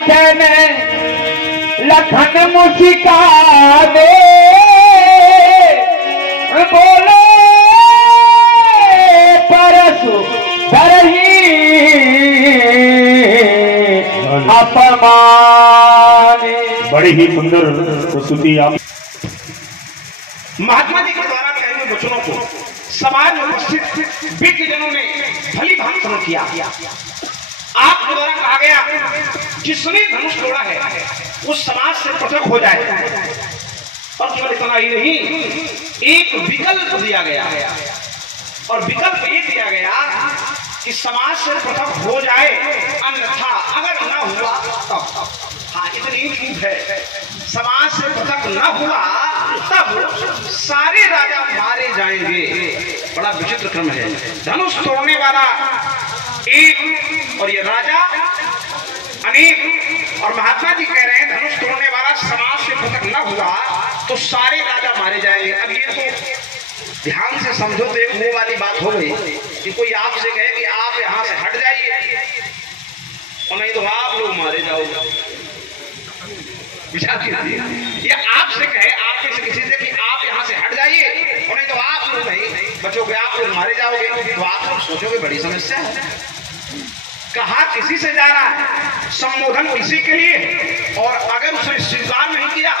बैठन लखन मुस्का दे बोले परसु धरही अपमाने। बड़ी ही सुंदर प्रस्तुति आप। महात्मा जी के द्वारा कहे हुए वचनों को समाज में उपस्थित विज्ञजनों ने भली भांति समझ किया। आपके द्वारा कहा गया जिसने धनुष तोड़ा है उस समाज से पृथक हो जाए, और केवल इतना ही नहीं, एक विकल्प दिया गया है, और विकल्प ये दिया गया कि समाज से पृथक हो जाए, अन्यथा अगर न हुआ तब। हाँ, इतनी छूट है, समाज से पृथक न हुआ तब सारे राजा मारे जाएंगे। बड़ा विचित्र क्रम है। धनुष तोड़ने वाला एक और ये राजा अनेक, और महात्मा जी कह रहे हैं धनुष तोड़ने वाला समाज से पृथक न हुआ तो सारे राजा मारे जाएंगे। अब ये तो ध्यान से समझो तो एक वो वाली बात हो गई कि कोई आपसे कहे कि आप यहां से हट जाइए और नहीं तो आप लोग मारे जाओगे। विचार कीजिए, ये आपसे कहे आपके से किसी से कि आप यहां से हट जाइए और नहीं तो आप लोग नहीं बचोगे, आप लोग मारे जाओगे, तो आप लोग सोचोगे बड़ी समस्या है। कहा किसी से जा रहा है, संबोधन किसी के लिए, और अगर उसने स्वीकार नहीं किया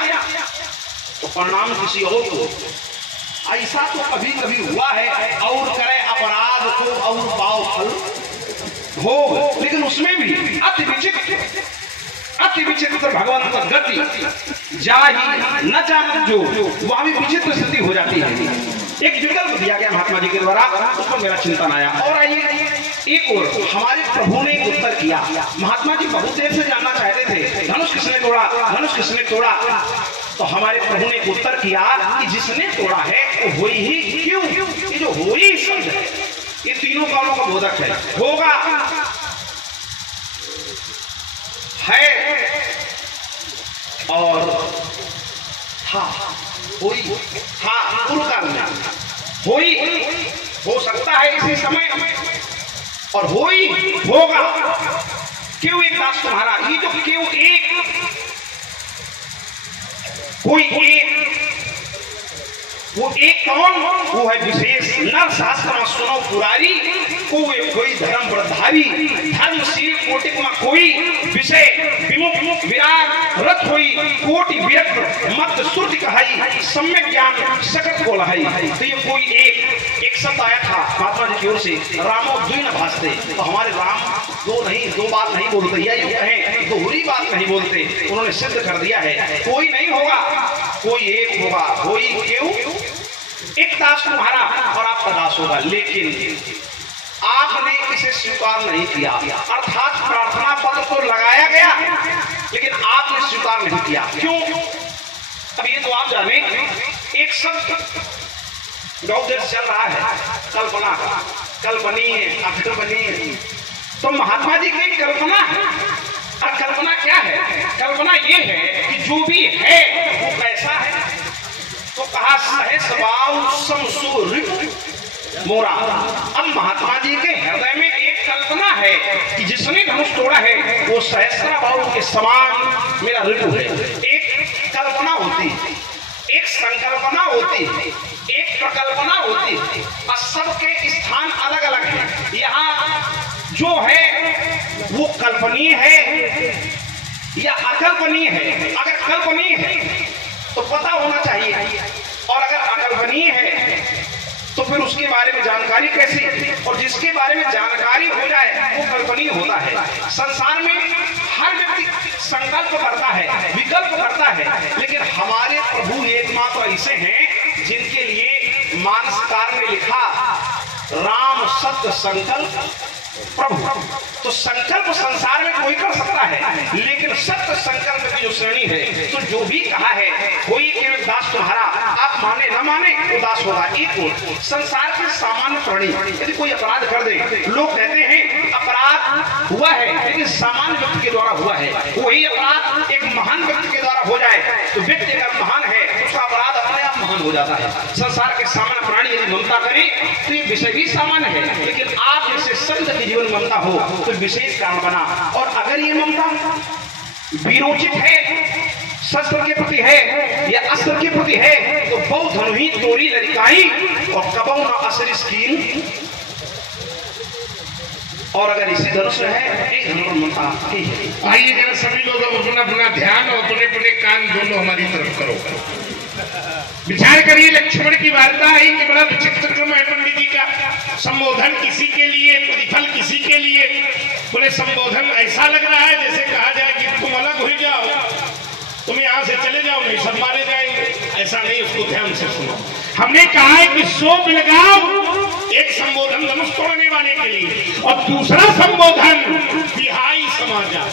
तो परिणाम किसी और को। ऐसा तो कभी कभी हुआ है, और करे अपराध को और पाओ फल भोग, लेकिन उसमें भी अति विचित्र भगवान का गति जाही न जान जो वहां भी विचित्र स्थिति हो जाती है। एक विकल्प दिया गया महात्मा जी के द्वारा, उस पर मेरा चिंतन आया। और आइए एक और हमारे प्रभु ने उत्तर किया। महात्मा जी बहुत देर से जानना चाहते थे धनुष किसने तोड़ा, धनुष किसने तोड़ा, तो हमारे प्रभु ने उत्तर किया कि जिसने तोड़ा है वो होई ही क्यों। ये जो होई शब्द है ये तीनों कालों का बोधक है। होगा है और हाँ होई, हाँ पूर्व काल में होई हो सकता है इसी समय, और होई होगा। क्यों एक दास तुम्हारा, ये जो क्यों एक कोई एक, वो एक कौन, वो है विशेष नर शास्त्र में सुनो पुरारी कोई धर्म व्रतधारी धर्मशील कोटि में कोई विषय विमुख विराट रथ होई कोटि व्यक्त मत श्रुति कहाई सम्यक ज्ञान सकत को लहाई। तो ये कोई एक शब्द आया था महात्मा जी की ओर से, रामो द्विन भाषते। तो हमारे राम दो बात नहीं बोलते, या यूं कहें दोहरी बात नहीं बोलते। उन्होंने सिद्ध कर दिया है कोई नहीं होगा, कोई एक होगा। कोई क्यों एक दास तुम्हारा और आपका दास होगा, लेकिन आपने इसे स्वीकार नहीं किया। अर्थात प्रार्थना पत्र तो लगाया गया लेकिन आपने स्वीकार नहीं किया। क्यों? अब ये तो आप जाने, एक शब्द बहुत देर चल रहा है कल्पना, कल्पनीय अकल्पनीय। तो महात्मा जी की कल्पना है, और कल्पना क्या है? कल्पना ये है कि जो भी है वो कैसा है। तो कहा सहस भाव मोरा। अब महात्मा जी के हृदय में एक कल्पना है कि जिसने धनुष तोड़ा है वो सहस्रा भाव के समान मेरा ऋतु है। एक कल्पना होती है, एक संकल्पना होती है, एक प्रकल्पना होती है, और सबके स्थान अलग अलग है। यहाँ जो है वो कल्पनीय है या अकल्पनीय है। अगर कल्पनीय है तो पता होना चाहिए, और अगर अकल्पनीय है तो फिर उसके बारे में जानकारी कैसी, और जिसके बारे में जानकारी हो जाए वो कल्पनीय होता है। संसार में हर व्यक्ति संकल्प करता है, विकल्प करता है, लेकिन हमारे प्रभु एकमात्र ऐसे हैं जिनके लिए मानसकार में लिखा राम सत्य संकल्प प्रभु। तो संकल्प संसार में कोई कर सकता है, लेकिन सत्य संकल्प की जो श्रेणी है, तो जो भी कहा है कोई केवल दास तुम्हारा, आप माने न माने वो दास होगा। एक संसार के सामान्य प्राणी यदि कोई अपराध कर दे, लोग कहते हैं अपराध हुआ है लेकिन सामान्य व्यक्ति के द्वारा हुआ है। वही अपराध एक महान व्यक्ति के द्वारा हो जाए तो व्यक्ति अगर महान है उसका अपराध अपने आप महान हो जाता है। संसार के सामान्य प्राणी यदि ममता करें तो ये विषय भी सामान्य है, लेकिन आप जैसे संत की जीवन ममता हो तो विशेष कारण बना। और अगर ये ममता विरोचित है, शस्त्र के प्रति है या अस्त्र के प्रति है, तो बहुत धनुही तोरी लड़काई और कबौ न असर स्कीन। और अगर इसी धनुष है एक धनुष आइए जरा सभी लोग अपना अपना ध्यान और अपने अपने कान दोनों हमारी तरफ करो। विचार करिए, लक्ष्मण की वार्ता है कि बड़ा विचित्र क्रम है पंडित जी का। संबोधन किसी के लिए, प्रतिफल किसी के लिए। बोले संबोधन ऐसा लग रहा है जैसे कहा जाए कि तुम अलग हो जाओ, तुम यहाँ से चले जाओ, नहीं सब मारे जाएंगे। ऐसा नहीं, उसको ध्यान से सुनो। हमने कहा है कि 100 लगाओ, एक संबोधन धनुष तोड़ने वाले के लिए, और दूसरा संबोधन तिहाई समाजा।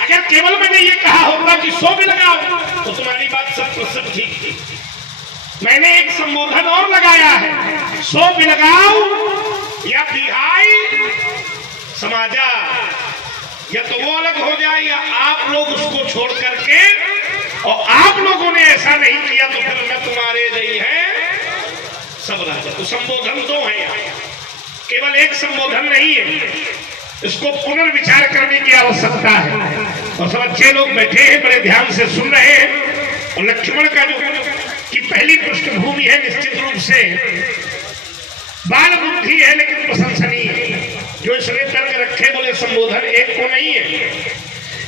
अगर केवल मैंने ये कहा होता कि 100 भी लगाओ तो तुम्हारी बात सब ठीक थी। मैंने एक संबोधन और लगाया है, 100 भी लगाओ या तिहाई समाजा, या तो वो अलग हो जाए या आप लोग उसको छोड़ करके, और आप लोगों ने ऐसा नहीं किया तो फिर मैं तुम्हारे नहीं है सब राजा। तो संबोधन 2 है, केवल एक संबोधन नहीं है, इसको पुनर्विचार करने की आवश्यकता है। और सब अच्छे लोग बैठे हैं, बड़े ध्यान से सुन रहे हैं। और लक्ष्मण का जो की पहली पृष्ठभूमि है निश्चित रूप से बाल बुद्धि है, लेकिन प्रशंसनीय है। जो इसने तर्क रखे, बोले संबोधन एक को नहीं है,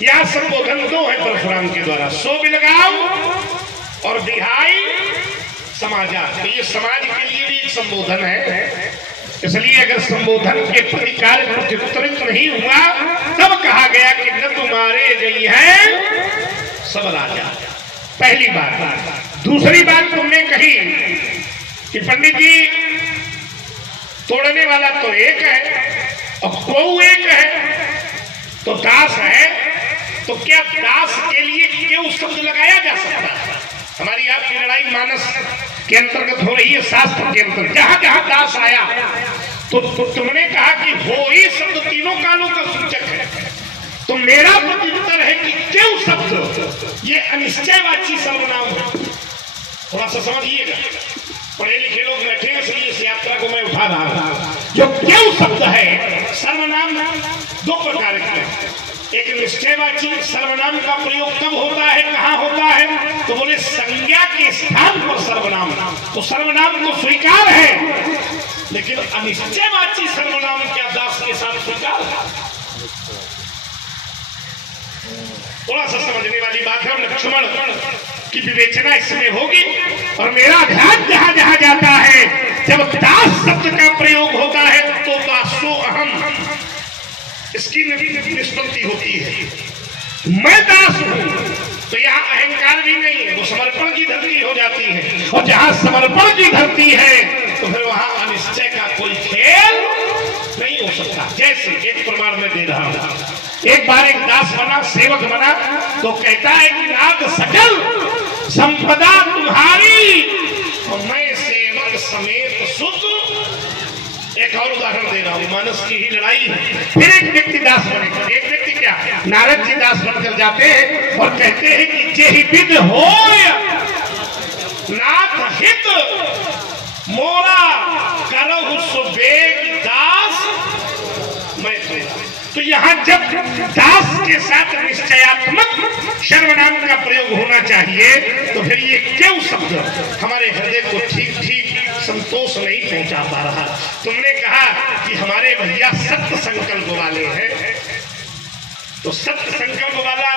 यहाँ संबोधन 2 है परशुराम के द्वारा। 100 भी लगाओ और विहाई समाजा, तो ये समाज के लिए भी एक संबोधन है। इसलिए अगर संबोधन के प्रतिकार प्रत्युत्तरित नहीं हुआ तब कहा गया कि न तुम्हारे गई है सब राजा। पहली बात। दूसरी बात तुमने कही कि पंडित जी तोड़ने वाला तो एक है और को एक है, तो दास है, तो क्या दास के लिए क्यों शब्द लगाया जा सकता है? हमारी आपकी लड़ाई मानस के अंतर्गत हो रही है, शास्त्र के अंतर्गत। जहां जहां दास आया तो तुमने कहा कि हो ही शब्द तीनों कालों का सूचक है। तो मेरा प्रत्युत्तर है कि क्यों शब्द ये अनिश्चयवाची सर्वनाम है। थोड़ा सा समझिएगा, पढ़े लिखे लोग बैठे हैं, इसलिए इस यात्रा को मैं उठा रहा हूं। जो क्यों शब्द है, सर्वनाम 2 प्रकार के। एक निश्चयवाची सर्वनाम का प्रयोग कब होता है, कहाँ होता है, तो बोले संज्ञा के स्थान पर सर्वनाम। तो सर्वनाम को स्वीकार है, लेकिन अनिश्चयवाची सर्वनाम क्या दास के साथ स्वीकार है? थोड़ा सा समझने वाली बात है। लक्ष्मण की विवेचना इसमें होगी। और मेरा ध्यान जहां जहां जाता है, जब दास शब्द का प्रयोग होता है तो दासो अहम, इसकी निष्पत्ति होती है। मैं दास हूं, तो यहाँ अहंकार भी नहीं है, वो समर्पण की धरती हो जाती है। और जहां समर्पण की धरती है तो फिर वहां अनिश्चय का कोई खेल नहीं हो सकता। जैसे एक प्रमाण में दे रहा हूं, एक बार एक दास बना, सेवक बना, तो कहता है कि नाथ सकल संपदा तुम्हारी और मैं सेवक समेत सुख। एक और उदाहरण दे रहा हूं, मानस की ही लड़ाई है। फिर एक व्यक्ति दास बनेगा। एक व्यक्ति क्या, नारद जी दास बनकर जाते हैं और कहते हैं कि जेहि विद होय नाथ हित मोरा करहु सुबेग दास मैं तेरा। तो यहाँ जब दास के साथ निश्चयात्मक सर्वनाम का प्रयोग होना चाहिए, तो फिर ये क्यों शब्द हमारे हृदय को ठीक ठीक संतोष नहीं पहुंचा पा रहा। तुमने कहा कि हमारे भैया सत्य संकल्प वाले हैं, तो सत्य संकल्प वाला,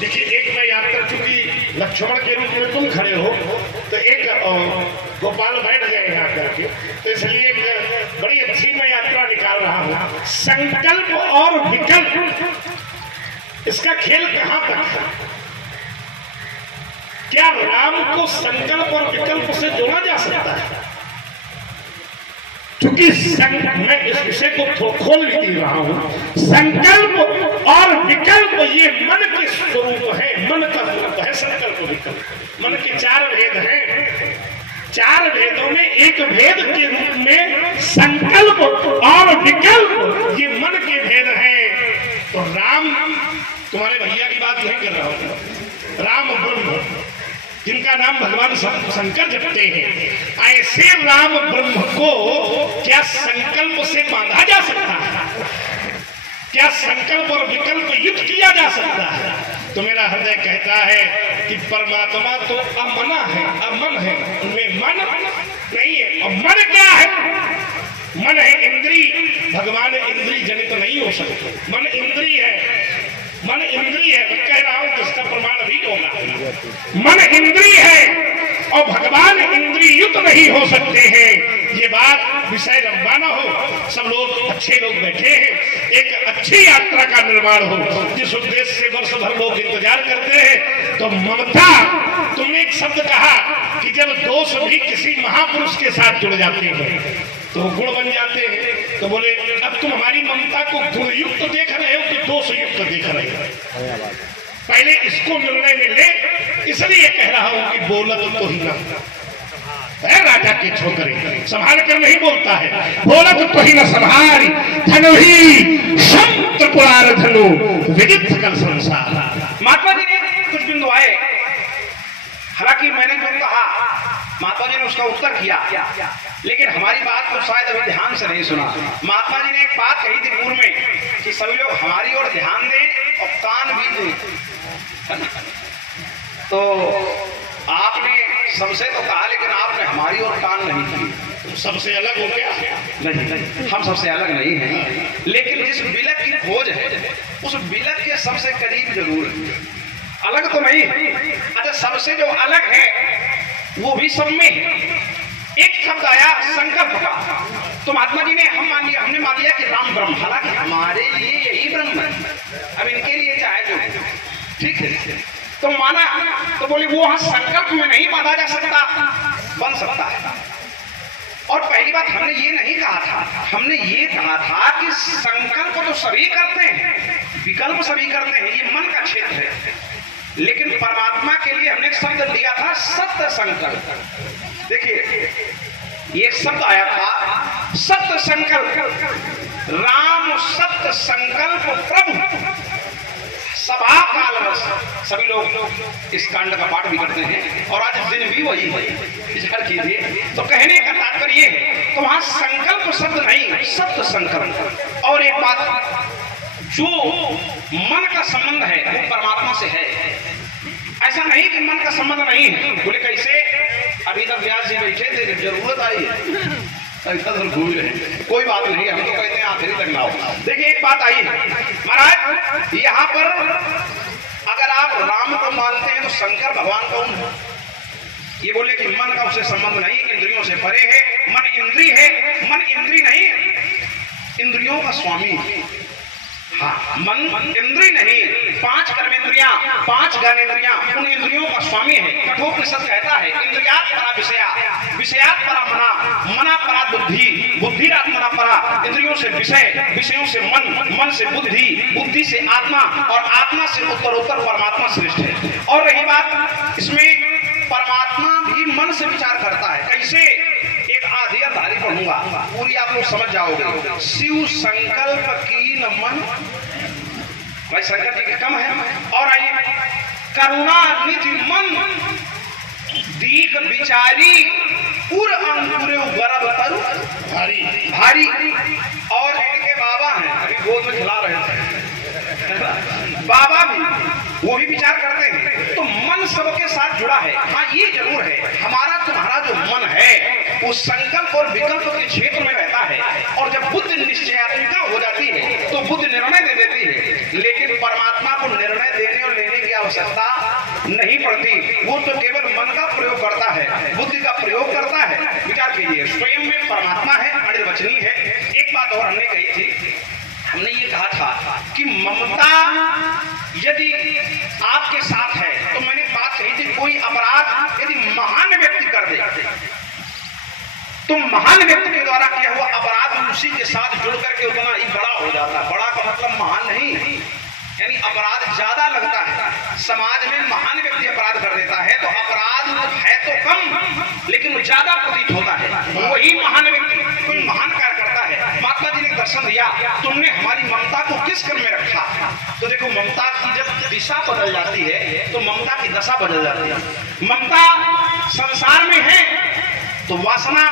देखिए एक मैं यात्रा, चूंकि लक्ष्मण के रूप में तुम खड़े हो, तो एक गोपाल बैठ गए यहाँ करके, तो इसलिए एक बड़ी अच्छी मैं यात्रा निकाल रहा हूँ। संकल्प और विकल्प, इसका खेल कहाँ तक है? क्या राम को संकल्प और विकल्प से जोड़ा जा सकता है? क्योंकि मैं इस विषय को खोल दे रहा हूं। संकल्प और विकल्प ये मन के स्वरूप है, मन का स्वरूप है संकल्प विकल्प। मन के 4 भेद हैं। 4 भेदों में एक भेद के रूप में संकल्प और विकल्प ये मन के भेद हैं। तो राम, तुम्हारे भैया की बात नहीं कर रहा हूं, राम ब्रह्म जिनका नाम भगवान शंकर जपते हैं, ऐसे राम ब्रह्म को क्या संकल्प से बांधा जा सकता है? क्या संकल्प और विकल्प युक्त किया जा सकता है? तो मेरा हृदय कहता है कि परमात्मा तो अमना है, अमन है, उनमें मन नहीं है। और मन क्या है? मन है इंद्री। भगवान इंद्री जनित नहीं हो सकते। मन इंद्री है, मन इंद्री है। मैं कह रहा हूं तो इसका प्रमाण भी होगा। मन इंद्री है और भगवान इंद्री युक्त नहीं हो सकते हैं। ये बात विषय लंबा न हो, सब लोग अच्छे लोग बैठे हैं, एक अच्छी यात्रा का निर्माण हो जिस उद्देश्य से वर्ष भर लोग इंतजार करते हैं। तो ममता, तुमने एक शब्द कहा कि जब दोष भी किसी महापुरुष के साथ जुड़ जाते हैं तो गुण बन जाते हैं। तो बोले अब तुम हमारी ममता को गुण युक्त देख रहे हो कि दोष युक्त देख रहे हो? पहले इसको निर्णय में ले, इसलिए कह रहा हूं कि बोलत तो ही ना है राजा के छोकरे, संभाल कर नहीं बोलता है। बोलत तो ही न संभारी, धनु ही संत पुराण धनु विदित सकल संसार। महात्मा जी ने कुछ बिंदु आए, हालांकि मैंने जो कहा महात्मा जी ने उसका उत्तर किया, लेकिन हमारी बात को शायद अभी ध्यान से नहीं सुना। महात्मा जी ने एक बात कही थी पूर्व में कि सभी लोग हमारी ओर ध्यान दें और कान भी दें। तो आपने सबसे तो कहा, लेकिन आपने हमारी ओर कान नहीं की। सबसे अलग हो गया? नहीं, हम सबसे अलग नहीं हैं, लेकिन जिस बिलक की खोज है उस बिलक के सबसे करीब जरूर है। अलग तो नहीं है। अच्छा, सबसे जो अलग है वो भी सब में है। एक शब्द आया संकल्प का, तो महात्मा जी ने हमने मान लिया कि राम ब्रह्म, हालांकि हमारे लिए यही ब्रह्म है, अब इनके लिए चाहे जो ठीक है। तो माना, तो बोले वो वहां संकल्प में नहीं बांधा जा सकता, बन सकता है। और पहली बात हमने ये नहीं कहा था, हमने ये कहा था कि संकल्प तो सभी करते हैं, विकल्प सभी करते हैं, ये मन का क्षेत्र है। लेकिन परमात्मा के लिए हमने एक शब्द दिया था, सत्य संकल्प। देखिए एक शब्द आया था सत्य संकल्प। राम सत्य संकल्प प्रभु सभा कालवश। सभी लोग इस कांड का पाठ भी करते हैं और आज दिन भी वही है, विचार कीजिए। तो कहने का तात्पर्य ये है, तो वहां संकल्प शब्द नहीं, सत्य संकल्प। और एक बात, जो मन का संबंध है वो परमात्मा से है। ऐसा नहीं कि मन का संबंध नहीं है। बोले कैसे? अभी तक व्यास जी बैठे थे, जरूरत आई है घूम रहे, कोई बात नहीं, हम तो कहते हैं आखिरी तक ना हो। देखिए एक बात आई महाराज, यहाँ पर अगर आप राम को मानते हैं तो शंकर भगवान कौन है? ये बोले कि मन का उससे संबंध नहीं, इंद्रियों से परे है, मन इंद्री है। मन इंद्री नहीं, इंद्रियों का स्वामी। हाँ, मन इंद्री नहीं, 5 कर्मेंद्रियां, 5 ज्ञानेंद्रियां, उन इंद्रियों का स्वामी है। कठोपनिषद कहता है इंद्रियात परा विषया, विषयात परा मना, मना परा बुद्धि, बुद्धिरात मना परा। इंद्रियों से विषय, विषयों से मन, मन से बुद्धि, बुद्धि से आत्मा और आत्मा से उत्तरोत्तर परमात्मा श्रेष्ठ है। और रही बात, इसमें परमात्मा भी मन से विचार करता है। कैसे? एक आधी अधारी पढ़ूंगा, पूरी आप लोग समझ जाओगे। शिव संकल्प की न मन, भाई शंकर जी के कम है। और आइए, करुणा निधि मन दीख विचारी उर अंकुरे गर्भ तरु भारी भारी। और इनके बाबा हैं, अभी गोद में खिला रहे थे बाबा भी, वो भी विचार करते हैं। तो मन सबके साथ जुड़ा है। हाँ, ये जरूर है, हमारा तुम्हारा जो मन है वो संकल्प और विकल्प के क्षेत्र में रहता है। और जब बुद्धि निश्चयात्मिका हो जाती है तो बुद्धि निर्णय दे देती है। लेकिन परमात्मा को निर्णय देने और लेने की आवश्यकता नहीं पड़ती, वो तो केवल मन का प्रयोग करता है, बुद्धि का प्रयोग करता है। विचार कीजिए, स्वयं में परमात्मा है, अनिर्वचनीय है। एक बात और हमने कही थी, हमने ये कहा था कि ममता यदि आपके साथ है, तो मैंने बात कही थी, कोई अपराध यदि महान व्यक्ति कर दे तो महान व्यक्ति के द्वारा किया हुआ अपराध उसी के साथ जुड़ करके उतना ही बड़ा हो जाता है। बड़ा का मतलब महान नहीं, यानी अपराध ज्यादा लगता है। समाज में महान व्यक्ति अपराध कर देता है तो अपराध है तो कम, लेकिन वो ज्यादा प्रतीत होता है। वही महान व्यक्ति कोई महान कार्य करता है। महात्मा जी ने दर्शन दिया, तुमने हमारी ममता को किस क्रम में रखा? तो देखो, ममता की जब दिशा बदल जाती है तो ममता की दशा बदल जाती है। ममता संसार में है तो वासना,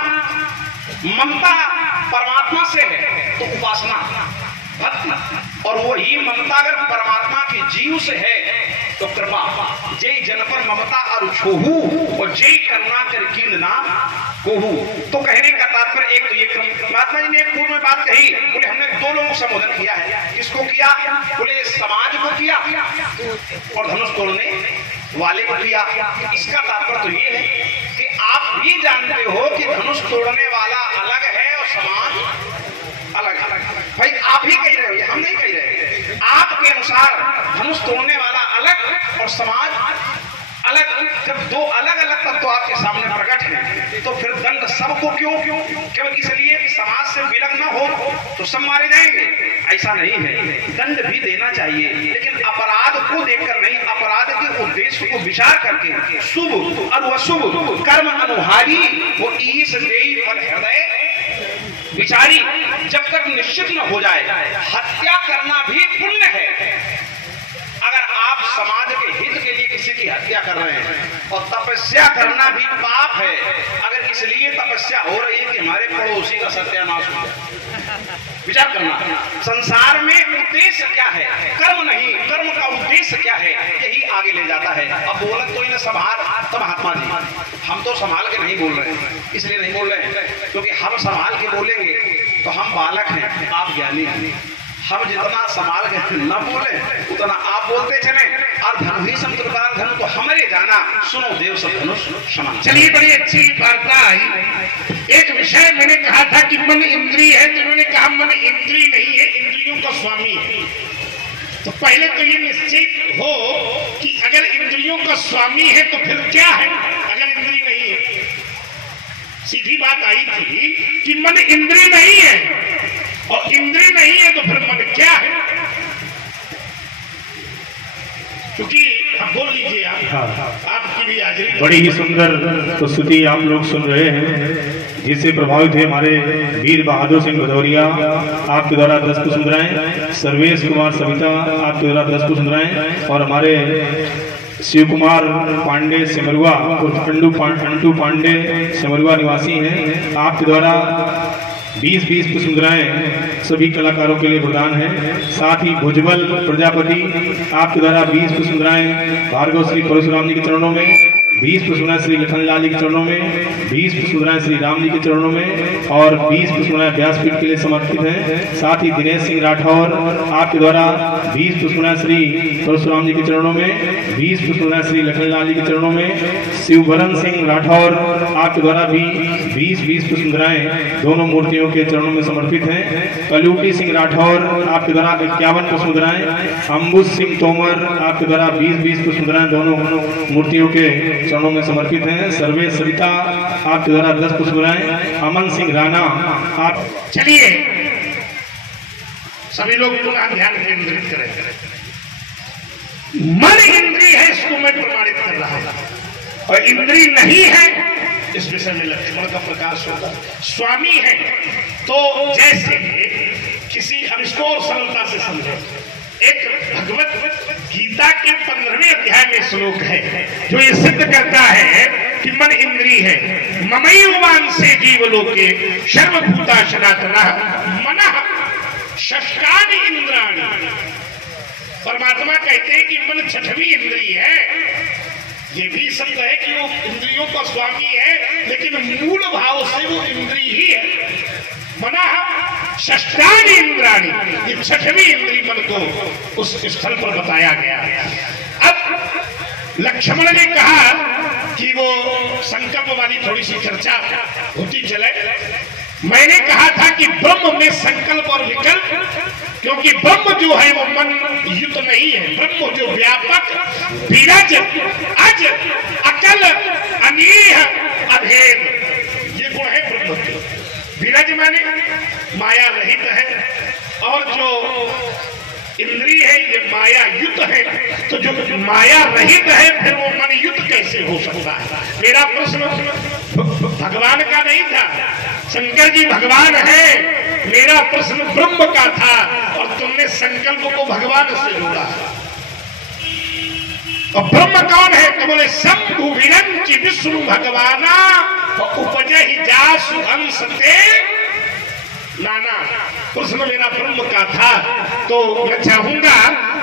ममता परमात्मा से है तो उपासना। भक्ति और वही ममता अगर परमात्मा के जीव से है तो कृपा जय जन पर ममता और छोहू और जय करुणा कर कीन ना कोहू। तो कहने का तात्पर्य एक तो ये महात्मा जी ने एक पूर्व में बात कही, बोले हमने दो लोगों को संबोधन किया है। किसको किया? बोले समाज को किया और धनुष तोड़ने वाले को किया। इसका तात्पर्य तो ये है कि आप भी जानते हो कि धनुष तोड़ने वाला अलग है और समाज अलग अलग। भाई आप ही कह रहे हो, हम नहीं कह रहे। आपके अनुसार धनुष तोड़ने वाला अलग और समाज अलग। जब दो अलग अलग तत्व आपके सामने प्रकट हैं तो फिर दंड सबको क्यों? केवल इसलिए कि समाज से विलग न हो तो सब मारे जाएंगे, ऐसा नहीं है। दंड भी देना चाहिए लेकिन अपराध को देखकर नहीं, अपराध के उद्देश्य को विचार करके शुभ और अशुभ कर्म अनुहारी वो ईश देई पर हृदय विचारी। जब तक निश्चित न हो जाए हत्या करना भी पुण्य है। अगर आप समाज के हित के लिए किसी की हत्या कर रहे हैं और तपस्या करना भी पाप है, अगर इसलिए तपस्या हो रही है कि हमारे पड़ोसी का सत्यानाश हो जाए, विचार करना संसार में उद्देश्य क्या है, कर्म नहीं, कर्म का उद्देश्य क्या है, यही आगे ले जाता है। अब बोलत तो इन्हें संभाल तब महात्मा जी, हम तो संभाल के नहीं बोल रहे हैं, इसलिए नहीं बोल रहे हैं क्योंकि हम संभाल के बोलेंगे तो हम बालक हैं, आप ज्ञानी हैं। हम जितना संभाल के न बोले उतना आप बोलते चले और धनु ही संतुलकार धनु तो हमारे जाना सुनो देव सब धनुष समान। चलिए, बड़ी अच्छी वार्ता आई। एक विषय मैंने कहा था कि मन इंद्रिय है, तो उन्होंने कहा मन इंद्रिय नहीं है, इंद्रियों का स्वामी है। तो पहले तो ये निश्चित हो कि अगर इंद्रियों का स्वामी है तो फिर क्या है अगर इंद्रिय नहीं है। सीधी बात आई थी कि मन इंद्रिय नहीं है और इंद्रिय नहीं है तो फिर मन क्या है? क्योंकि आप बोल लीजिए, आपकी भी हाजिरी। बड़ी ही सुंदर प्रस्तुति आप लोग सुन रहे हैं, जिससे प्रभावित है हमारे वीर बहादुर सिंह भदौरिया। आपके द्वारा 10 पुष्प सुंदराएं, सर्वेश कुमार सविता आपके द्वारा 10 पुष्प सुंदराएं और हमारे शिव कुमार पांडे सिमरुआ अंटू पांडे सिमरुआ निवासी हैं। आपके द्वारा 20 पुष्प सुंदराएं सभी कलाकारों के लिए वरदान है। साथ ही भुजबल प्रजापति आपके द्वारा 20 पुष्प सुंदराएं भार्गव श्री परशुराम जी के चरणों में, 20 पुष्प सुंदराएं श्री लखनलाल जी के चरणों में, 20 पुष्प सुंदराएं श्री राम जी के चरणों में और 20 पुष्प सुंदराएं व्यासपीठ के लिए समर्पित हैं। साथ ही दिनेश सिंह राठौर आपके द्वारा 20 पुष्प सुंदराएं श्री परशुराम जी के चरणों में, 20 पुष्प सुंदराएं श्री लखनलाल जी के चरणों में। शिवभरण सिंह राठौर आपके द्वारा भी 20 पुष्प सुंदराएं दोनों मूर्तियों के चरणों में समर्पित हैं। कलूटी सिंह राठौर आपके द्वारा 51 पुष्प सुंदराएं, अंबुज सिंह तोमर आपके द्वारा 20 पुष्प सुंदराएं दोनों मूर्तियों के चरणों में समर्पित हैं। सर्वेश सविता आपके द्वारा 10 पुष्प सुंदराएं, अमन सिंह राणा आप। चलिए सभी लोग पुनः ध्यान केंद्रित करें। मन इंद्रिय है इसको मैं प्रमाणित कर रहा हूं और इंद्रिय नहीं है इस विषय में लक्ष्मण का प्रकाश होगा। स्वामी है तो जैसे किसी, अब इसको और सरलता से समझे, एक भगवत गीता के 15वें अध्याय में श्लोक है जो ये सिद्ध करता है कि मन इंद्रिय है। ममैवान से जीवलोके सर्वभूता सनातनः मनः षष्ठानि इंद्राणि। परमात्मा कहते हैं कि मन 6वीं इंद्रिय है। ये भी सत्य है कि वो इंद्रियों का स्वामी है लेकिन मूल भाव से वो इंद्रिय ही है। मनः षष्ठानि इंद्राणि, ये 6वीं इंद्रिय मन को उस स्थल पर बताया गया। अब लक्ष्मण ने कहा कि वो संकल्प वाली थोड़ी सी चर्चा होती चले। मैंने कहा था कि ब्रह्म में संकल्प और विकल्प, क्योंकि ब्रह्म जो है वो मन युक्त नहीं है। ब्रह्म जो व्यापक, विरज, अज, अकल, अनीह, अभेद, ये गुण है ब्रह्म के। विरज माने माया रहित है और जो इंद्रिय है ये माया युक्त है। तो जो माया रहित है फिर वो मन युक्त कैसे हो सकता है? मेरा प्रश्न भगवान का नहीं था, शंकर जी भगवान है, मेरा प्रश्न ब्रह्म का था और तुमने संकल्प को भगवान से जोड़ा। और ब्रह्म कौन है? तो बोले शंभु विरंचि विष्णु भगवाना उपजहि जासु अंश ते नाना प्रश्न मेरा ब्रह्म का था, तो मैं चाहूंगा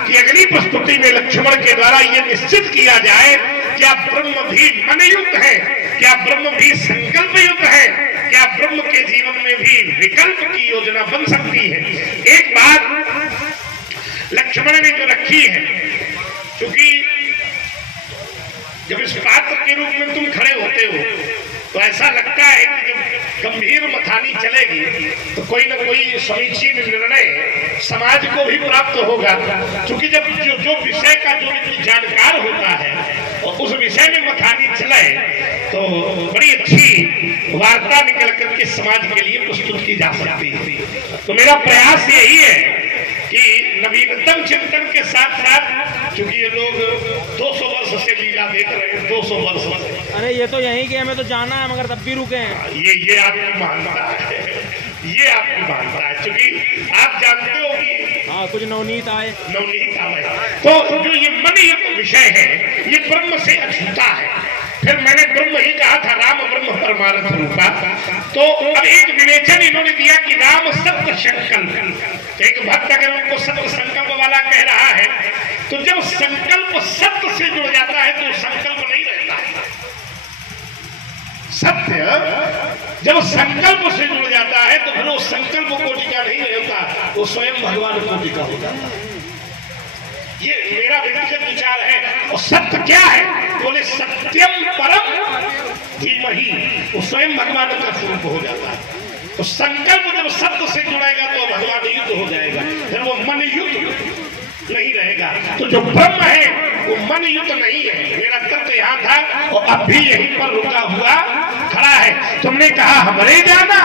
कि अगली प्रस्तुति में लक्ष्मण के द्वारा ये निश्चित किया जाए क्या ब्रह्म भी मन युक्त है, क्या ब्रह्म भी संकल्प युक्त है, क्या ब्रह्म के जीवन में भी विकल्प की योजना बन सकती है। एक बात लक्ष्मण ने जो रखी है, क्योंकि जब इस पात्र के रूप में तुम खड़े होते हो तो ऐसा लगता है कि जब गंभीर मथानी चलेगी तो कोई न कोई समीचीन निर्णय समाज को भी प्राप्त होगा, क्योंकि जब जो विषय का जो व्यक्ति जानकार होता है और उस विषय में मथानी चले तो बड़ी अच्छी वार्ता निकल करके समाज के लिए प्रस्तुत की जा सकती है। तो मेरा प्रयास यही है कि नवीनतम चिंतन के साथ साथ, क्योंकि ये लोग 200 वर्ष से लीला देख रहे हैं, 200 वर्ष से। अरे ये तो यहीं के, हमें तो जाना है मगर तब भी रुके हैं। ये आपकी मान्यता है, ये आपकी मान्यता है, क्योंकि आप जानते हो कि हाँ कुछ नवनीत आए, तो जो ये मन युक्त विषय है ये ब्रह्म से अछूता है। फिर मैंने ब्रह्म ही कहा था, राम ब्रह्म परमार्थ रूपा। तो अब एक विवेचन इन्होंने दिया कि राम सत्य संकल्प, तो एक भक्त अगर उनको सत्य संकल्प वाला कह रहा है तो जब संकल्प सत्य से जुड़ जाता है तो संकल्प नहीं रहता है। सत्य जब संकल्प से जुड़ जाता है तो फिर वो संकल्प कोटि का नहीं रहता, वो स्वयं भगवान कोटि का होता है। ये मेरा व्यक्तिगत विचार है। और सत्य क्या है? बोले सत्यम परम धीमहि, वो स्वयं भगवान का स्वरूप हो जाता है। तो संकल्प जब सत्य से जुड़ेगा तो भगवान युक्त हो जाएगा, फिर वो मन युक्त नहीं रहेगा। तो जो ब्रह्म है वो मन युक्त नहीं है। मेरा तर्क यहाँ था और अब भी यहीं पर रुका हुआ खड़ा है। तुमने कहा हमरे जाना,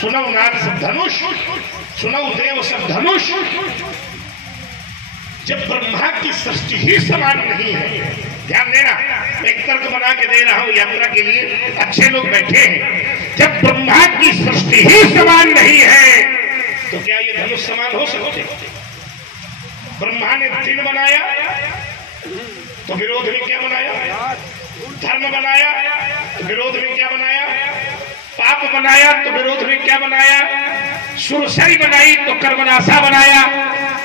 सुनौ नाद सब धनुष, सुनौ देव सब धनुष। जब ब्रह्मा की सृष्टि ही समान नहीं है, ध्यान देना, एक तर्क बना के दे रहा हूं यात्रा के लिए, अच्छे लोग बैठे हैं। जब ब्रह्मा की सृष्टि ही समान नहीं है तो क्या ये धनुष समान हो सकते? ब्रह्मा ने दिन बनाया तो विरोध में क्या बनाया? धर्म बनाया तो विरोध में क्या बनाया? पाप बनाया तो विरोध में क्या बनाया? सुरसरी बनाई तो कर्मनाशा बनाया,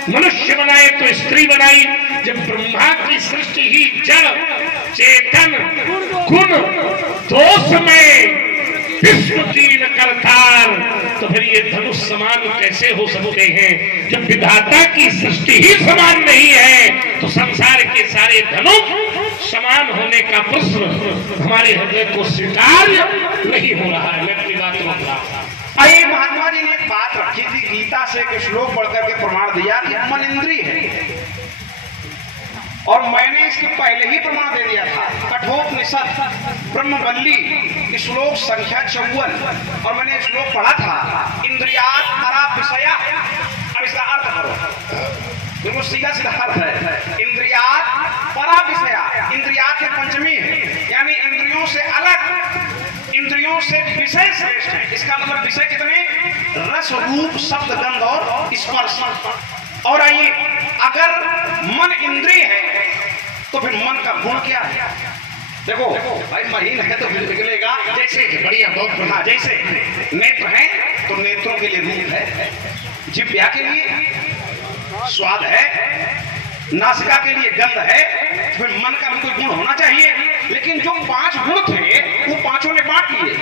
मनुष्य बनाए तो स्त्री बनाई। जब ब्रह्मा की सृष्टि ही जड़ चेतन गुण दोष में विश्व कीन करतार, तो फिर ये धनुष समान कैसे हो सकते हैं? जब विधाता की सृष्टि ही समान नहीं है तो संसार के सारे धनुष समान होने का प्रश्न हमारे हृदय को स्वीकार नहीं हो रहा है। मैं अपनी बात रोक रहा हूं। आइए, महात्मा जी ने एक बात रखी थी, गीता से एक श्लोक पढ़कर के प्रमाण दिया कि मन इंद्रिय है, और मैंने इसके पहले ही प्रमाण दे दिया था। कठोपनिषद ब्रह्मवल्ली श्लोक संख्या 54, और मैंने श्लोक पढ़ा था, इंद्रियात परा विषया। अब इसका अर्थ करो, बिल्कुल सीधा सीधा अर्थ है। इंद्रियात परा विषया, इंद्रियात के पंचमी है, यानी इंद्रियों से अलग, इंद्रियों से विषय श्रेष्ठ है। इसका मतलब विषय कितने? रस, रूप, शब्द, गंध और स्पर्श। और आइए, अगर मन इंद्रिय है तो फिर मन का गुण क्या है? देखो भाई, महीन है तो फिर निकलेगा जैसे बढ़िया, बहुत बढ़िया। जैसे नेत्र है तो नेत्रों के लिए रूप है, जिह्वा के लिए स्वाद है, नासिका के लिए गंध है, तो फिर मन का भी कोई गुण होना चाहिए। लेकिन जो 5 गुण थे वो पांचों ने बांट लिए,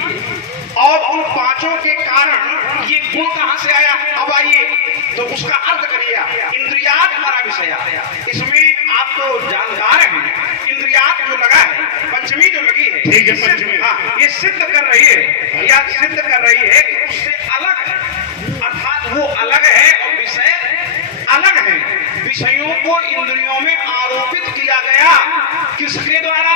और उन पांचों के कारण ये गुण कहां से आया? अब आइए तो उसका अर्थ करिए। इंद्रियात परा विषया, इसमें आप तो जानकार हैं, इंद्रियात जो लगा है, पंचमी जो लगी है, ठीक है, पंचमी, हाँ, ये सिद्ध कर रही है या सिद्ध कर रही है कि उससे अलग है, अर्थात वो अलग है और विषय अलग है। विषयों को इंद्रियों में आरोपित किया गया, किसके द्वारा?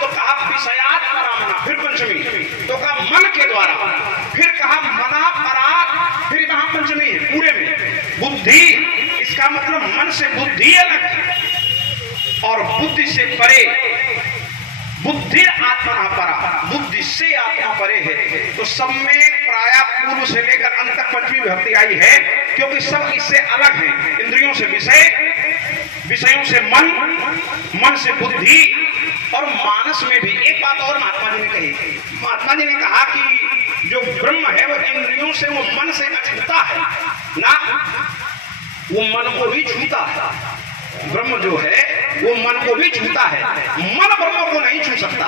तो कहा विषयात परामना, फिर पंचमी, तो कहा मन के द्वारा, फिर कहा मना पराग, फिर वहां पंचमी है पूरे में। बुद्धि, इसका मतलब मन से बुद्धि अलग है, और बुद्धि से परे, बुद्धि आत्मा परा, बुद्धि से आत्मा परे है। तो सब में प्राय पूर्व से लेकर अंत तक पंचमी विभक्ति आई है, क्योंकि सब इससे अलग है। इंद्रियों से विषय, विषयों से मन, मन से बुद्धि, और मानस में भी। एक बात और महात्मा जी ने कही, महात्मा जी ने कहा कि जो ब्रह्म है वो इंद्रियों से, वो मन से अछूता है ना, वो मन को भी छूता है। ब्रह्म जो है वो मन को भी छूता है, मन ब्रह्म को नहीं छू सकता।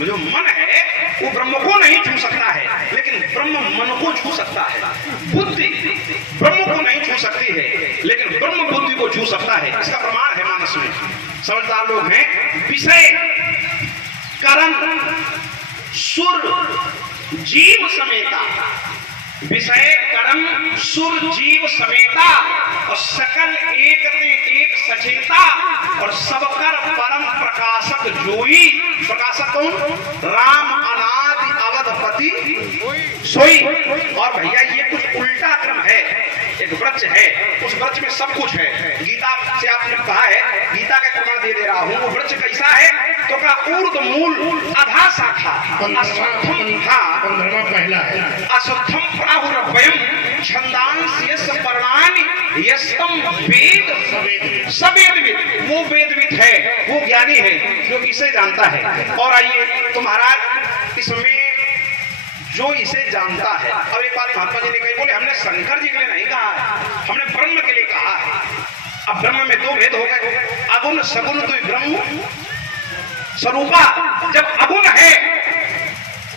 जो मन है वो ब्रह्म को नहीं छू सकता है, लेकिन ब्रह्म मन को छू सकता है। बुद्धि ब्रह्म को नहीं छू सकती है, लेकिन ब्रह्म बुद्धि को छू सकता है। इसका प्रमाण है मानस में, समझदार लोग हैं। विषय करण सुर जीव समेता, विषय कर्म सुर जीव समेता, और सकल एक एक सचेता, और सबकर परम प्रकाशक जोई। प्रकाशक कौन? राम अनादि अवधपति सोई। और भैया ये कुछ उल्टा क्रम है। एक वृक्ष है, उस वृक्ष में सब कुछ है। गीता से आपने कहा है, गीता का प्रमाण दे दे रहा हूँ। वो वृक्ष कैसा है? तो का ऊर्ध्व मूल अधा शाखा, पहला है अश्वत्थम प्राहुरभयम छंदांस यस्य पर्णानि यस्तम वेद सवेदविद। वो वेदविद है, वो ज्ञानी है जो इसे जानता है। और आइए तो महाराज इसमें जो इसे जानता है, अब एक बात महात्मा जी ने कही, बोले हमने शंकर जी के लिए नहीं कहा है, हमने ब्रह्म के लिए कहा है। अब ब्रह्म में दो भेद हो गए, अगुण सगुण तो ब्रह्म स्वरूपा। जब अगुण है,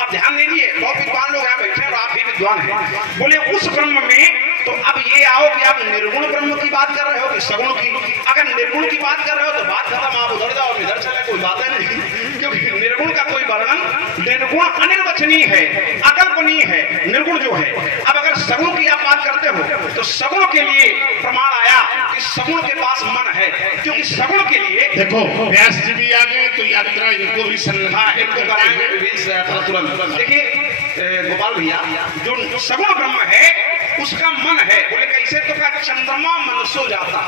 अब ध्यान दीजिए, बहुत विद्वान लोग यहाँ बैठे हैं और आप भी विद्वान हैं, बोले उस ब्रह्म में तो अब ये आओ कि आप निर्गुण ब्रह्म की बात कर रहे हो कि सगुण की। अगर निर्गुण की बात कर रहे हो तो बात खत्म, आप उधर जाओ इधर चले, कोई बात है नहीं, क्योंकि निर्गुण का कोई वर्णन, निर्गुण अनिर्वचनीय है, अकल्पनीय है निर्गुण जो है। अब अगर सगुण की आप बात करते हो तो सगुण के लिए प्रमाण आया कि सगुण के पास मन है, क्योंकि सगुण के लिए देखो व्यास जी भी आ गए तो यात्रा इनको भी तुरंत। देखिए गोपाल भैया, जो सगुण ब्रह्म है उसका मन है। बोले कैसे? तो का चंद्रमा मन सो जाता,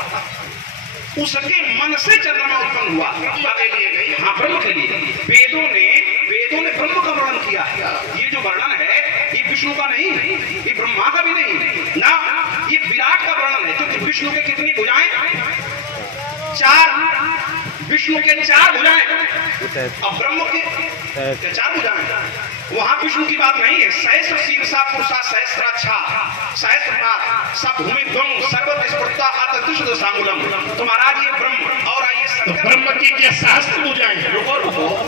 उसके मन से चंद्रमा उत्पन्न हुआ, ब्रह्म के लिए नहीं। हाँ, ब्रह्म के लिए। वेदों ने ब्रह्म का वर्णन किया है। ये जो वर्णन है ये विष्णु का नहीं, ये ब्रह्मा का भी नहीं ना, ये विराट का वर्णन है। क्योंकि विष्णु के कितनी भुजाएं? 4। विष्णु के 4 भुजाएं, अब ब्रह्म के 4 भुजाएं। वहां विष्णु की बात नहीं है। सहस्र शीर्षा पुरुषा सहस्राक्षा सहस्रपाद सब भूमि द्वंग सर्वस्फुटता अतदुष्ट सामूलम। तो महाराज ये ब्रह्म। और आइए तो ब्रह्म की क्या सहस्त्र भुजाएं? रुको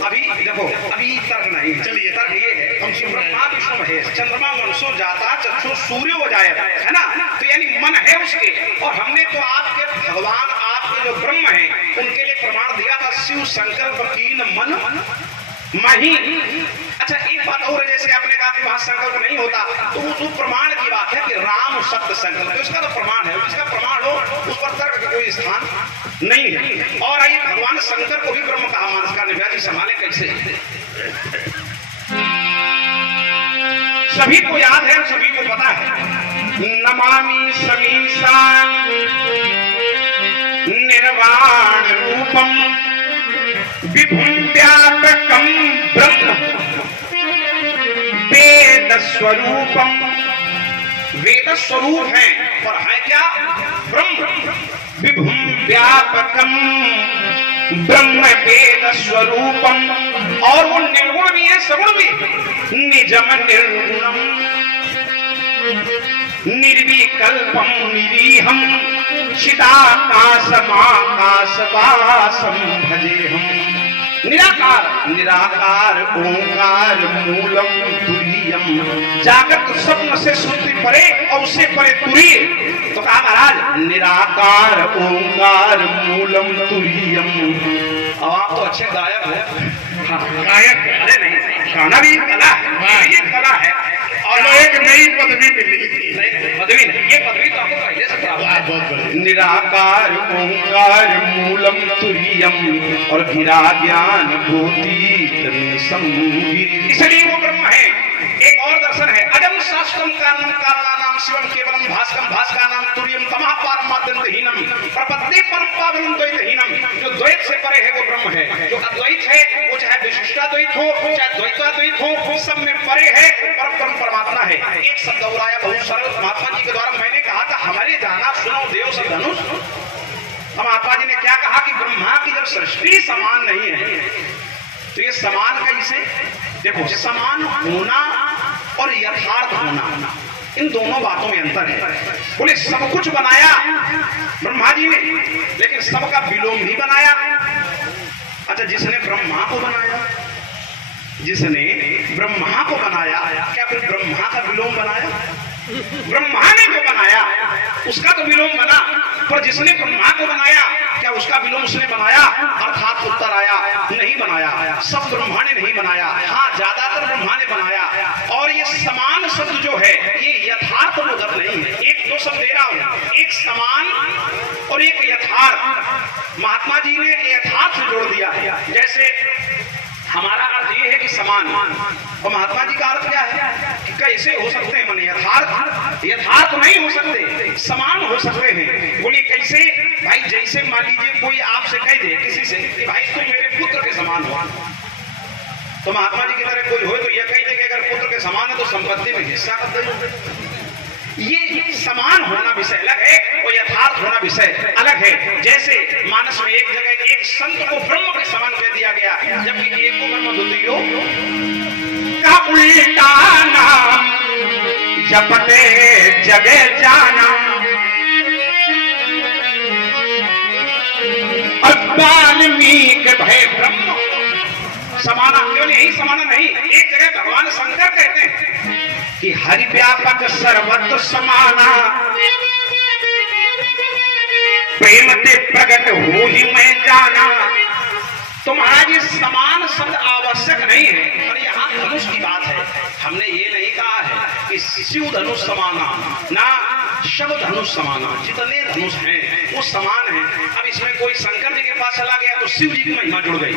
अभी देखो, अभी तर्क नहीं है। चलिए तर्क ये है, हम ब्रह्मा विष्णु महेश, चंद्रमा मनसो जाता चक्षु सूर्य हो जाए, है ना। तो यानी मन है उसके। और हमने तो आपके भगवान, आपके जो ब्रह्म है उनके लिए प्रमाण दिया था, शिव संकल्प कीन मन मही। अच्छा एक बात और, जैसे आपने कहा कि वहां संकल्प नहीं होता, तो वो प्रमाण की बात है कि राम शब्द संकल्प, तो इसका तो प्रमाण है। जिसका प्रमाण हो उस पर तर्क का कोई स्थान नहीं है। और आइए भगवान शंकर को भी ब्रह्म कहा, मानस का निव्याजी संभाले कैसे? सभी को याद है, सभी को पता है। नमामि समीशान निर्वाण रूपम विभुम व्यापकम ब्रह्म वेद स्वरूपम। वेद स्वरूप है और है क्या? ब्रह्म। विभुम व्यापकम ब्रह्म वेद स्वरूपम। और वो निर्गुण भी है, सगुण भी। निजम निर्गुणम निर्विकल्पम निरीहम चिदाकाशमाकाशवासम भजेहम। निराकार, निराकार ओंकार मूलम तुरीयम। जागृत स्वप्न से सुप्ति परे और उससे परे तुरीय। तो कहा महाराज निराकार ओंकार मूलम तुरीयम। अब आप तो अच्छे गायक हो। गायक? अरे नहीं, गाना भी कला है, ये कला है। और एक नई पदवी मिली थी। पदवी नहीं, ये पदवी तो आपको पहले से प्राप्त है। निराकार ओंकार मूलम तुरीयम और गिरा ज्ञान भूति में संगिरी। इसलिए वो ब्रह्म है। एक और दर्शन है, अजम शास्त्रम कारणम कारणानाम शिवम केवलम भास्कम भास्का नाम तुरीयम तमः पारमाद्यंतहीनम प्रपत्ति परम पावनम द्वैतहीनम। जो द्वैत से परे है वो ब्रह्म है। जो अद्वैत है वो चाहे विशिष्टाद्वैत हो चाहे द्वैताद्वैत हो, सब में परे है, परम परमात्मा है। एक शब्द और आया बहुत सरल महात्मा जी के द्वारा, मैंने कहा था हमारे जाना सुनो देव से धनुष। महात्मा जी ने क्या कहा कि ब्रह्मा की जब सृष्टि समान नहीं है तो ये समान कैसे? देखो समान होना और यथार्थ होना, इन दोनों बातों में अंतर है। बोले सब कुछ बनाया ब्रह्मा जी ने, लेकिन सबका विलोम भी बनाया। अच्छा, जिसने ब्रह्मा को बनाया, जिसने ब्रह्मा को बनाया, क्या फिर ब्रह्मा का विलोम बनाया? ब्रह्मा ने जो बनाया उसका तो विलोम बना, पर जिसने ब्रह्मा को बनाया क्या उसका विलोम उसने बनाया? अर्थात उत्तर आया नहीं बनाया, सब ब्रह्मा ने नहीं बनाया। हाँ, ज्यादातर ब्रह्मा ने बनाया। और ये समान शब्द जो है ये यथार्थ बोधक नहीं है। एक दो शब्द दे रहा हूं, एक समान और एक यथार्थ। महात्मा जी ने यथार्थ से जोड़ दिया। जैसे हमारा अर्थ ये है कि समान, और महात्मा जी का अर्थ क्या है कि कैसे हो सकते हैं? माने यथार्थ नहीं हो सकते, समान हो सकते हैं। बोलिए कैसे? भाई जैसे मान लीजिए कोई आपसे कह दे किसी से कि भाई तुम मेरे पुत्र के समान हो, तो महात्मा जी की तरह कोई हो तो यह कह दे कि अगर पुत्र के समान है तो संपत्ति में हिस्सा कर दे। ये समान होना विषय अलग है और यथार्थ होना विषय अलग है। जैसे मानस में एक जगह एक संत को ब्रह्म के समान कह दिया गया, जबकि एक को ब्रह्म द्वितीयो का उल्टा नाम जपते जगे जाना, वाल्मीकि भय ब्रह्म समाना। केवल यही समाना नहीं, एक जगह भगवान शंकर कहते हैं कि हरि व्यापक सर्वत्र समाना, प्रेम ते प्रकट हो ही मैं जाना। तो महाराज ये समान शब्द आवश्यक नहीं है, और यहाँ धनुष की बात है। हमने ये नहीं कहा है कि शिव धनुष समाना, ना शव धनुष समाना। जितने धनुष हैं वो समान हैं। अब इसमें कोई शंकर जी के पास चला गया तो शिव जी की महिमा जुड़ गई,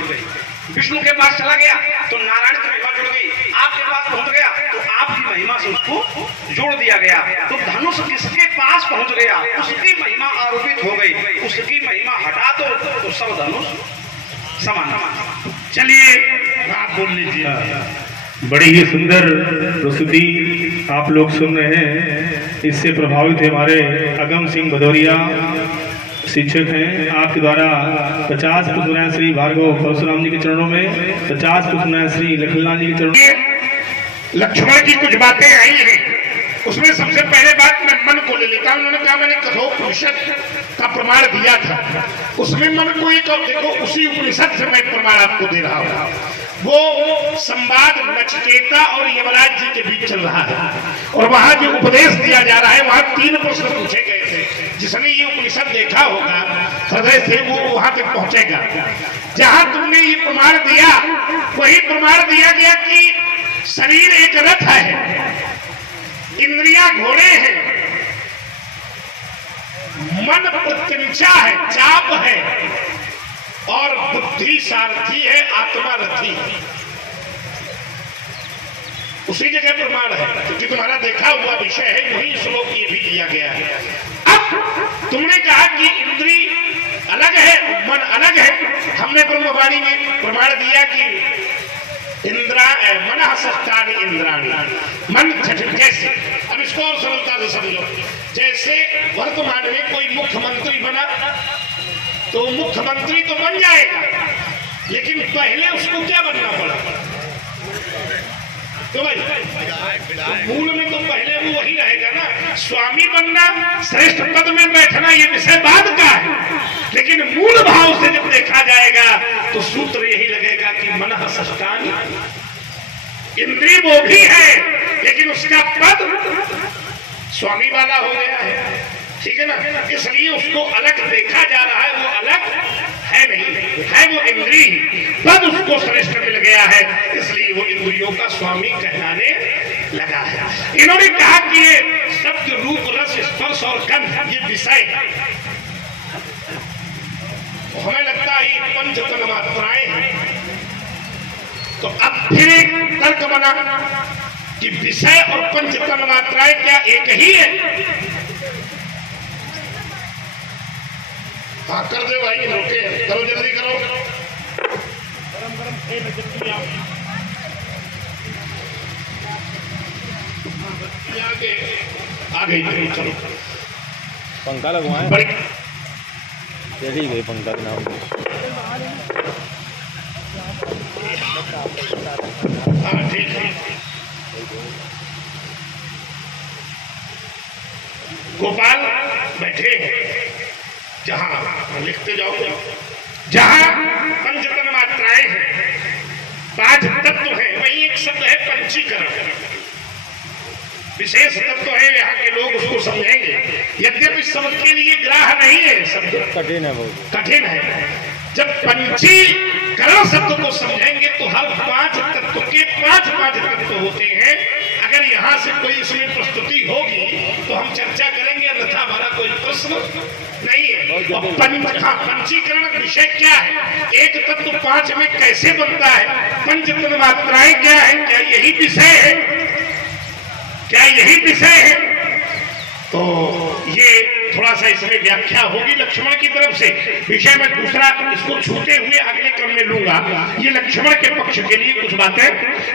विष्णु के पास चला गया तो नारायण की महिमा जुड़ गई, आपके पास पहुंच गया तो आपकी महिमा से उसको जोड़ दिया गया। तो धनुष किसके पास पहुंच गया उसकी महिमा आरोपित हो गई, उसकी महिमा हटा दो तो सब धनुष समान। चलिए बात बोल लीजिए। बड़ी ही सुंदर प्रस्तुति आप लोग सुन रहे हैं। इससे प्रभावित है हमारे अगम सिंह भदौरिया शिक्षक हैं। आपके द्वारा 50 पुष्पनारायण श्री भार्गव परशुराम जी के चरणों में, 50 पुष्पनारायण श्री लखनलाल जी के चरणों में लक्ष्मण की कुछ बातें आई हैं। उसमें सबसे पहले बात मैं मन को ले लेता हूं। उन्होंने कहा मैंने कठोपनिषद का प्रमाण दिया था, उसमें मन को एक, और देखो उसी उपनिषद से मैं प्रमाण आपको दे रहा हूं। वो संवाद नचिकेता और यमराज जी के बीच चल रहा है, और वहां जो उपदेश दिया जा रहा है वहां 3 प्रश्न पूछे गए थे। जिसने ये उपनिषद देखा होगा हृदय से वो वहां तक पहुंचेगा। जहां तुमने ये प्रमाण दिया वही प्रमाण दिया गया कि शरीर एक रथ है, इंद्रियां घोड़े हैं, मन उत्कंठा है, चाप है, और बुद्धि सारथी है, आत्मा रथी है। उसी जगह प्रमाण है, क्योंकि तुम्हारा देखा हुआ विषय है। वही श्लोक ये भी दिया गया है। अब तुमने कहा कि इंद्री अलग है, मन अलग है। हमने ब्रह्मवाणी में प्रमाण दिया कि मन षष्ठानि इंद्राणी, मन जैसे। अब इसको और सरलता से समझो। जैसे वर्तमान में कोई मुख्यमंत्री बना तो मुख्यमंत्री तो बन जाएगा, लेकिन पहले उसको क्या बनना पड़ा? तो भाई तो मूल में तो पहले वो वही रहेगा ना। स्वामी बनना, श्रेष्ठ पद में बैठना ये विषय बाद का है, लेकिन मूल भाव से जब देखा जाएगा तो सूत्र यही लगेगा कि मनः षष्ठानि इंद्रिय वो भी है, लेकिन उसका पद स्वामी वाला हो गया है। ठीक है ना? इसलिए उसको अलग देखा जा रहा है, वो अलग है नहीं है, वो इंद्रिय पद उसको श्रेष्ठ मिल गया है, इसलिए वो इंद्रियों का स्वामी कहलाने लगा है। इन्होंने कहा कि ये शब्द रूप रस स्पर्श और गंध ये विषय है। हमें लगता है पंच तन मात्राएं हैं। तो अब फिर एक तर्क बना कि विषय और पंच तन मात्राएं क्या एक ही है? हाँ कर दे भाई, रोके करो, जल्दी करो। आ गई, चलो पंखा लगवाएं। बड़ी चली गई पंखा के नाम। हाँ ठीक है। गोपाल बैठे हैं जहां लिखते जाओ, जहां पंचतन मात्राएं हैं, 5 तत्व हैं, वही एक शब्द है पंचीकरण। विशेष तत्व है, यहाँ के लोग उसको समझेंगे, यद्यपि सबके लिए ग्राह नहीं है, शब्द कठिन है, बहुत कठिन है। जब पंचीकरण शब्द को समझेंगे तो हर 5 तत्व के 5 तत्व होते हैं। अगर यहाँ से कोई इसमें प्रस्तुति होगी तो हम चर्चा करेंगे, अन्यथा हमारा कोई प्रश्न नहीं है। पंचीकरण विषय क्या है, एक तत्व 5 में कैसे बनता है, पंचतन मात्राएं क्या है, क्या यही विषय है, क्या यही विषय है? तो ये थोड़ा सा इसमें व्याख्या होगी लक्ष्मण की तरफ से। विषय में दूसरा इसको छूते हुए अगले क्रम में लूंगा। ये लक्ष्मण के पक्ष के लिए कुछ बातें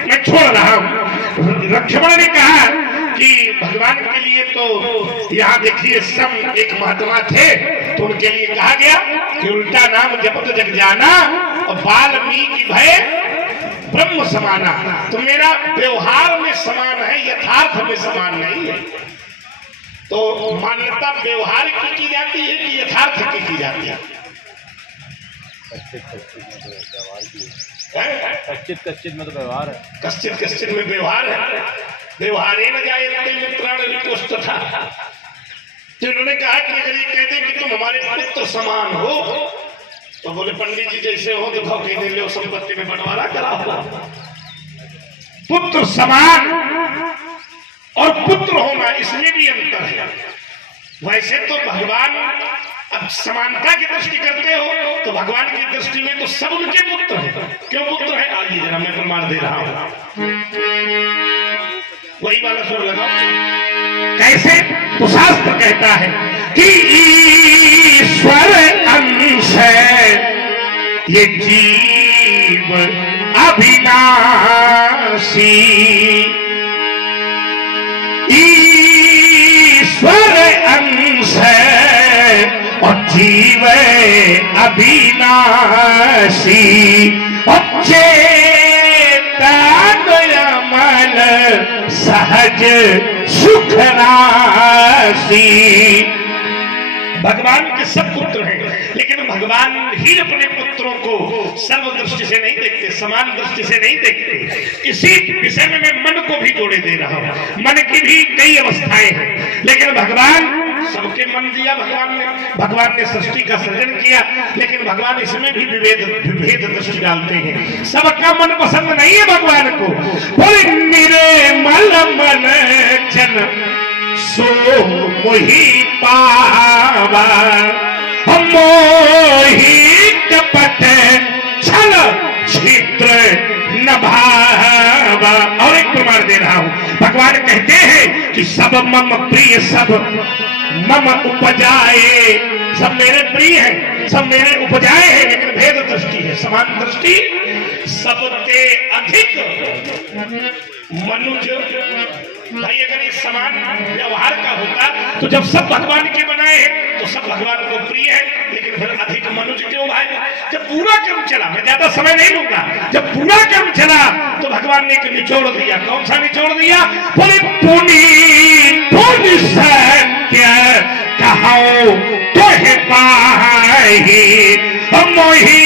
मैं छोड़ रहा हूं। लक्ष्मण ने कहा कि भगवान के लिए तो यहाँ देखिए सम एक महात्मा थे, तो उनके लिए कहा गया कि उल्टा नाम जपत जग जाना और वाल्मीकि भय ब्रह्म समाना। तो मेरा व्यवहार में समान है, यथार्थ में समान नहीं है। तो मान्यता व्यवहार की जाती है कि यथार्थ की जाती है? कश्चित में तो व्यवहार है, कश्चित में व्यवहार है। व्यवहारे न जायते मित्राण रिपोष्ट था। तो उन्होंने कहा कि अगर ये कहते कि तुम हमारे पुत्र समान हो, तो बोले पंडित जी जैसे हो तो धोखे दे लो, संपत्ति में बंटवारा करा हो। पुत्र समान और पुत्र होना, इसमें भी अंतर है। वैसे तो भगवान, अब समानता की दृष्टि करते हो तो भगवान की दृष्टि में तो सब उनके पुत्र हैं। क्यों पुत्र है, आइए जरा मैं प्रमाण दे रहा हूं। वही वाला सुर लगाओ। कैसे? तो शास्त्र कहता है कि ईश्वर अंश है ये जीव अविनाशी, ईश्वर अंश है और जीव अविनाशी, और चेतन अमल सहज सुख राशि। भगवान के सब पुत्र हैं, लेकिन भगवान ही अपने पुत्रों को सर्व दृष्टि से नहीं देखते, समान दृष्टि से नहीं देखते। इसी विषय में मैं मन को भी जोड़े दे रहा हूं। मन की भी कई अवस्थाएं हैं, लेकिन भगवान सबके मन दिया। भगवान ने सृष्टि का सृजन किया, लेकिन भगवान इसमें भी विभेद दृष्टि डालते हैं। सबका मन पसंद नहीं है भगवान को। बोले मेरे मल मन जन सो मोहि पावा, मोहि कपट छल छिद्र न भावा। और एक प्रमाण दे रहा हूं। भगवान कहते हैं कि सब मम प्रिय, सब मम उपजाए, सब मेरे प्रिय हैं, सब मेरे उपजाए हैं, लेकिन भेद दृष्टि है, समान दृष्टि। सबसे अधिक मनुज, भाई अगर ये समान व्यवहार का होता तो जब सब भगवान के बनाए हैं तो सब भगवान को प्रिय है, लेकिन फिर अधिक मनुज क्यों भाई? जब पूरा कर्म चला, मैं ज्यादा समय नहीं लूंगा, जब पूरा कर्म चला तो भगवान ने एक निचोड़ दिया। कौन सा निचोड़ दिया? बोले पुनि सत्य कहो तो है पाही, मोहि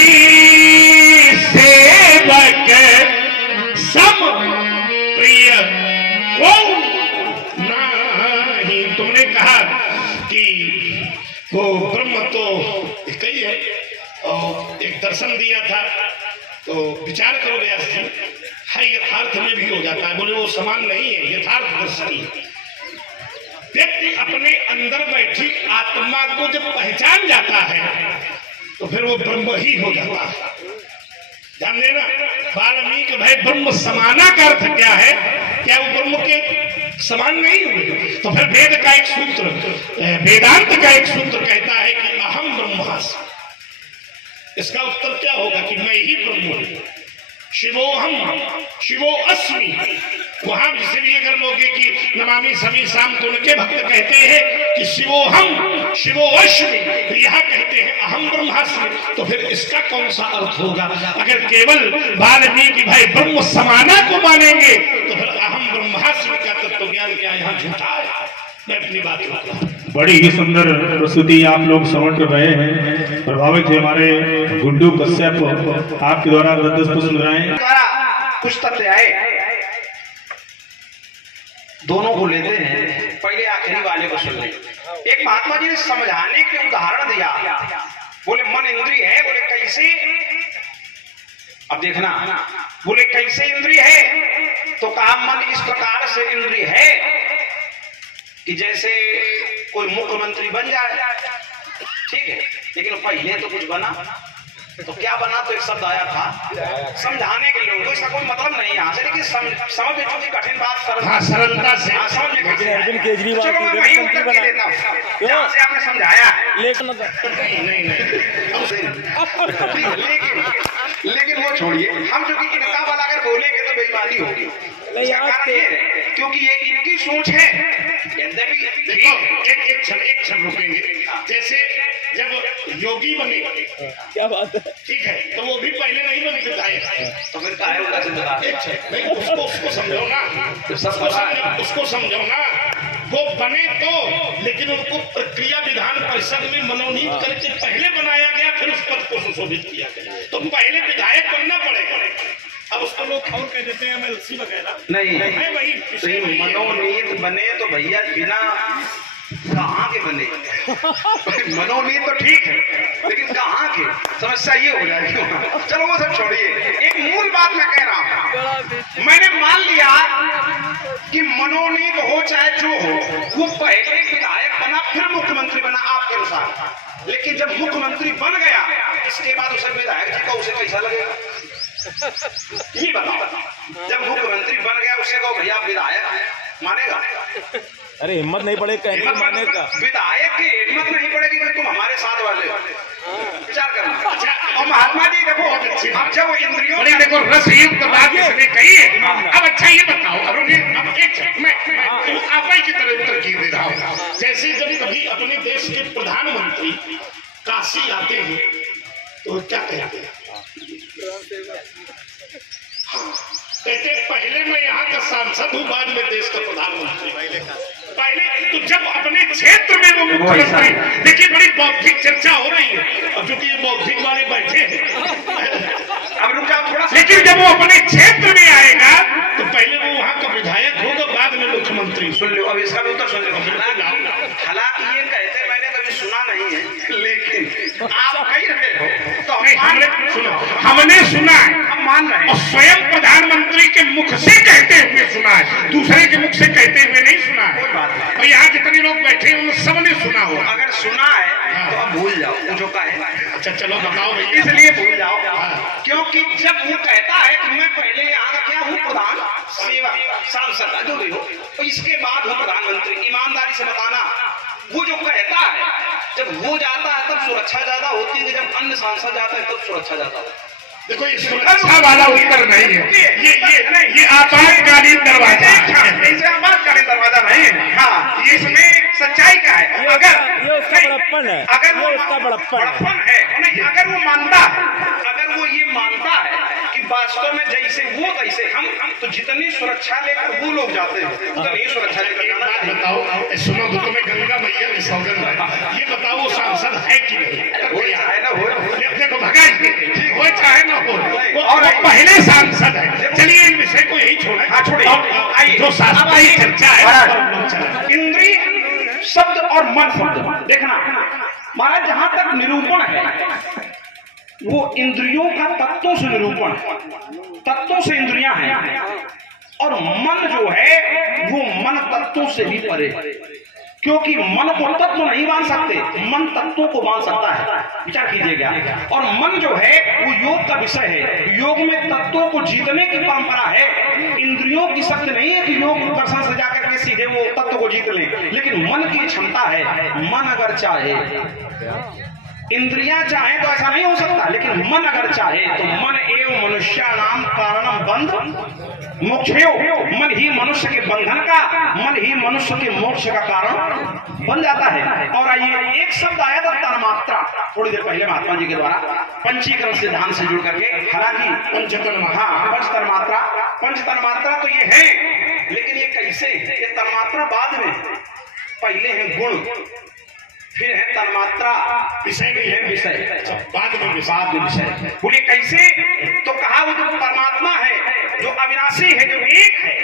सेवक सम प्रिय को नहीं। तुमने कहा कि वो ब्रह्म तो एक ही है, और एक दर्शन दिया था, तो विचार करो व्यास जी, है यथार्थ में भी हो जाता है। बोले वो समान नहीं है, यथार्थ दृष्टि। व्यक्ति अपने अंदर बैठी आत्मा को जब पहचान जाता है तो फिर वो ब्रह्म ही हो जाता है। ध्यान देना, वाल्मीकि भाई ब्रह्म समाना का अर्थ क्या है? क्या वो ब्रह्म के समान नहीं हुए? तो फिर वेद का एक सूत्र, वेदांत का एक सूत्र कहता है कि अहम ब्रह्मास्मि। इसका उत्तर क्या होगा? कि मैं ही ब्रह्म हूं। शिवोहम शिवो अस्मि। वहां से भी अगर लोगे कि नमामि समी शाम, तो उनके भक्त कहते हैं कि शिवोहम शिवो अस्मि, तो यहाँ कहते हैं अहम ब्रह्मास्मि। तो फिर इसका कौन सा अर्थ होगा? अगर केवल वाल्मीकि भाई ब्रह्म समाना को मानेंगे तो फिर अहम ब्रह्मास्मि का तत्व ज्ञान क्या यहाँ झूठा है? मैं अपनी बात करता हूं। बड़ी ही सुंदर प्रस्तुति आप लोग श्रवण कर रहे हैं। प्रभावित है हमारे गुड्डू कश्यप आपके द्वारा 10 पुष्प सुंदराएं कुछ तथ्य आए, दोनों को लेते हैं, पहले आखिरी वाले को सुन लें। एक महात्मा जी ने समझाने के उदाहरण दिया, बोले मन इंद्रिय है, बोले कैसे, अब देखना, बोले कैसे इंद्रिय है, तो कहा मन इस प्रकार से इंद्रिय है कि जैसे कोई मुख्यमंत्री बन जाए, ठीक है, लेकिन पहले तो कुछ बना, तो क्या बना, तो एक शब्द आया था समझाने के लोगों को, इसका कोई मतलब नहीं यहाँ से, लेकिन समझ में चूंकि कठिन बात सरलता से समझ में अरविंद केजरीवाल चलो मैं वही उत्तर दे देता हूँ जहाँ से आपने समझाया है, लेकिन वो छोड़िए, हम चूंकि इनका वाला अगर बोलेंगे तो बेईमानी होगी, कारण ये क्योंकि ये इनकी सोच है। देखो एक क्षण रुकेंगे, जैसे जब योगी बने, क्या बात है, ठीक है, तो वो भी पहले नहीं बने विधायक, तो फिर काहे उनका जिम्मेदार, एक क्षण नहीं, उसको समझो ना, उसको समझो ना, वो बने तो, लेकिन उनको प्रक्रिया विधान परिषद में मनोनीत करके पहले बनाया गया, फिर उस पद को सुशोभित किया गया, तो पहले विधायक बनना पड़ेगा। अब उसको लोग और कह देते हैं एमएलसी वगैरह, नहीं वही तो मनोनीत बने तो भैया बिना कहाँ के बने मनोनीत तो ठीक है, लेकिन कहाँ के, समस्या ये हो जाएगी। चलो वो सब छोड़िए, एक मूल बात मैं कह रहा हूँ, मैंने मान लिया कि मनोनीत हो चाहे जो हो, वो पहले विधायक बना फिर मुख्यमंत्री बना आपके अनुसार, लेकिन जब मुख्यमंत्री बन गया इसके बाद उसे विधायक जी का उसे कैसा लगेगा, ये बताओ। जब मुख्यमंत्री बन गया उसे कहो भैया विधायक मानेगा, अरे हिम्मत नहीं पड़े कहने माने का, विधायक की हिम्मत नहीं पड़ेगी कि तुम हमारे साथ वाले विचार करना। और महात्मा जी देखो, अब जब इंद्रियों देखो रसयुक्त बात इसने कही है। अब अच्छा ये बताओ अरुण, अब एक मैं आप ही की तरह उत्तर की दे रहा हूँ, जैसे जब कभी अपने देश के प्रधानमंत्री काशी आते हैं तो क्या कहते हैं, कहते पहले मैं यहाँ का सांसद हूँ, बाद में देश का प्रधानमंत्री, पहले तो जब अपने क्षेत्र में वो मुख्यमंत्री, देखिए बड़ी बौद्धिक चर्चा हो रही है, अब चूंकि ये बौद्धिक वाले बैठे हैं अब रुका थोड़ा, लेकिन जब वो अपने क्षेत्र में आएगा तो पहले वो वहाँ का विधायक होगा, बाद में मुख्यमंत्री। सुन लो, अब इसका भी उत्तर सुन लो। हालांकि ये कहते मैंने कभी सुना नहीं है, लेकिन आप कह रहे हो तो हमने सुना है, हम मान रहे हैं, और स्वयं प्रधानमंत्री के मुख से कहते हुए सुना है, दूसरे के मुख से कहते हुए नहीं सुना है। और यहाँ जितने लोग बैठे हैं उन सबने सुना हो, अगर सुना है तो अब भूल जाओ जो का है। अच्छा चलो बताओ भैया, इसलिए भूल जाओ क्योंकि जब वो कहता है कि मैं पहले यहाँ का क्या हूँ, प्रधान सेवा सांसद जो भी हो, तो इसके बाद हूँ प्रधानमंत्री, ईमानदारी से बताना, वो जो कहता है जब वो जाता है तब सुरक्षा ज्यादा होती है, जब अन्य सांसद जाता है तब सुरक्षा ज्यादा होती है। देखो ये सुरक्षा वाला उत्तर नहीं है, ये आपातकालीन दरवाजा है, इसे आपातकालीन दरवाजा नहीं है। हाँ, इसमें सच्चाई क्या है, अगर ये उसका बड़प्पन है, अगर वो उसका बड़प्पन है, नहीं अगर वो मानता है, अगर वो ये मानता है कि वास्तव में जैसे वो तैसे हम, तो जितनी सुरक्षा लेकर वो लोग जाते हैं उतनी सुरक्षा लेकर जाना। बताओ सुनो, तो तुम्हें गंगा मैया की सौगंध है, ये बताओ वो सांसद है कि नहीं, हो चाहे ना हो, देखो भगा हो चाहे ना हो, वो पहले सांसद है। चलिए इन विषय को यही छोड़े, जो शास्त्रीय चर्चा है, इंद्रिय शब्द और मन शब्द देखना महाराज, जहां तक निरूपण है वो इंद्रियों का तत्वों से निरूपण, तत्वों से इंद्रियां हैं, और मन जो है वो मन तत्वों से भी परे, क्योंकि मन को तत्व नहीं मान सकते, मन तत्वों को मान सकता है, विचार कीजिएगा। और मन जो है वो योग का विषय है, योग में तत्वों को जीतने की परंपरा है, इंद्रियों की शक्ति नहीं है कि योग दर्शन से जाकर के सीधे वो तत्व को जीत ले, लेकिन मन की क्षमता है, मन अगर चाहे, इंद्रियां चाहे तो ऐसा नहीं हो सकता, लेकिन मन अगर चाहे तो मन एवं मनुष्याणाम कारणम बंध मोक्षयो, मन ही मनुष्य के बंधन का, मन ही मनुष्य के मोक्ष का कारण बन जाता है। और आइए एक शब्द आया था तन्मात्रा, थोड़ी देर पहले महात्मा जी के द्वारा पंचीकरण सिद्धांत से जुड़ करके, हालांकि पंच तन्मात्रा तो ये है, लेकिन ये कैसे, ये तन्मात्रा बाद में, पहले है गुण, फिर है तन्मात्रा, विषय नहीं है, विषय बाद में विषय। बोले कैसे? तो कहा वो जो परमात्मा है, जो अविनाशी है, जो एक है,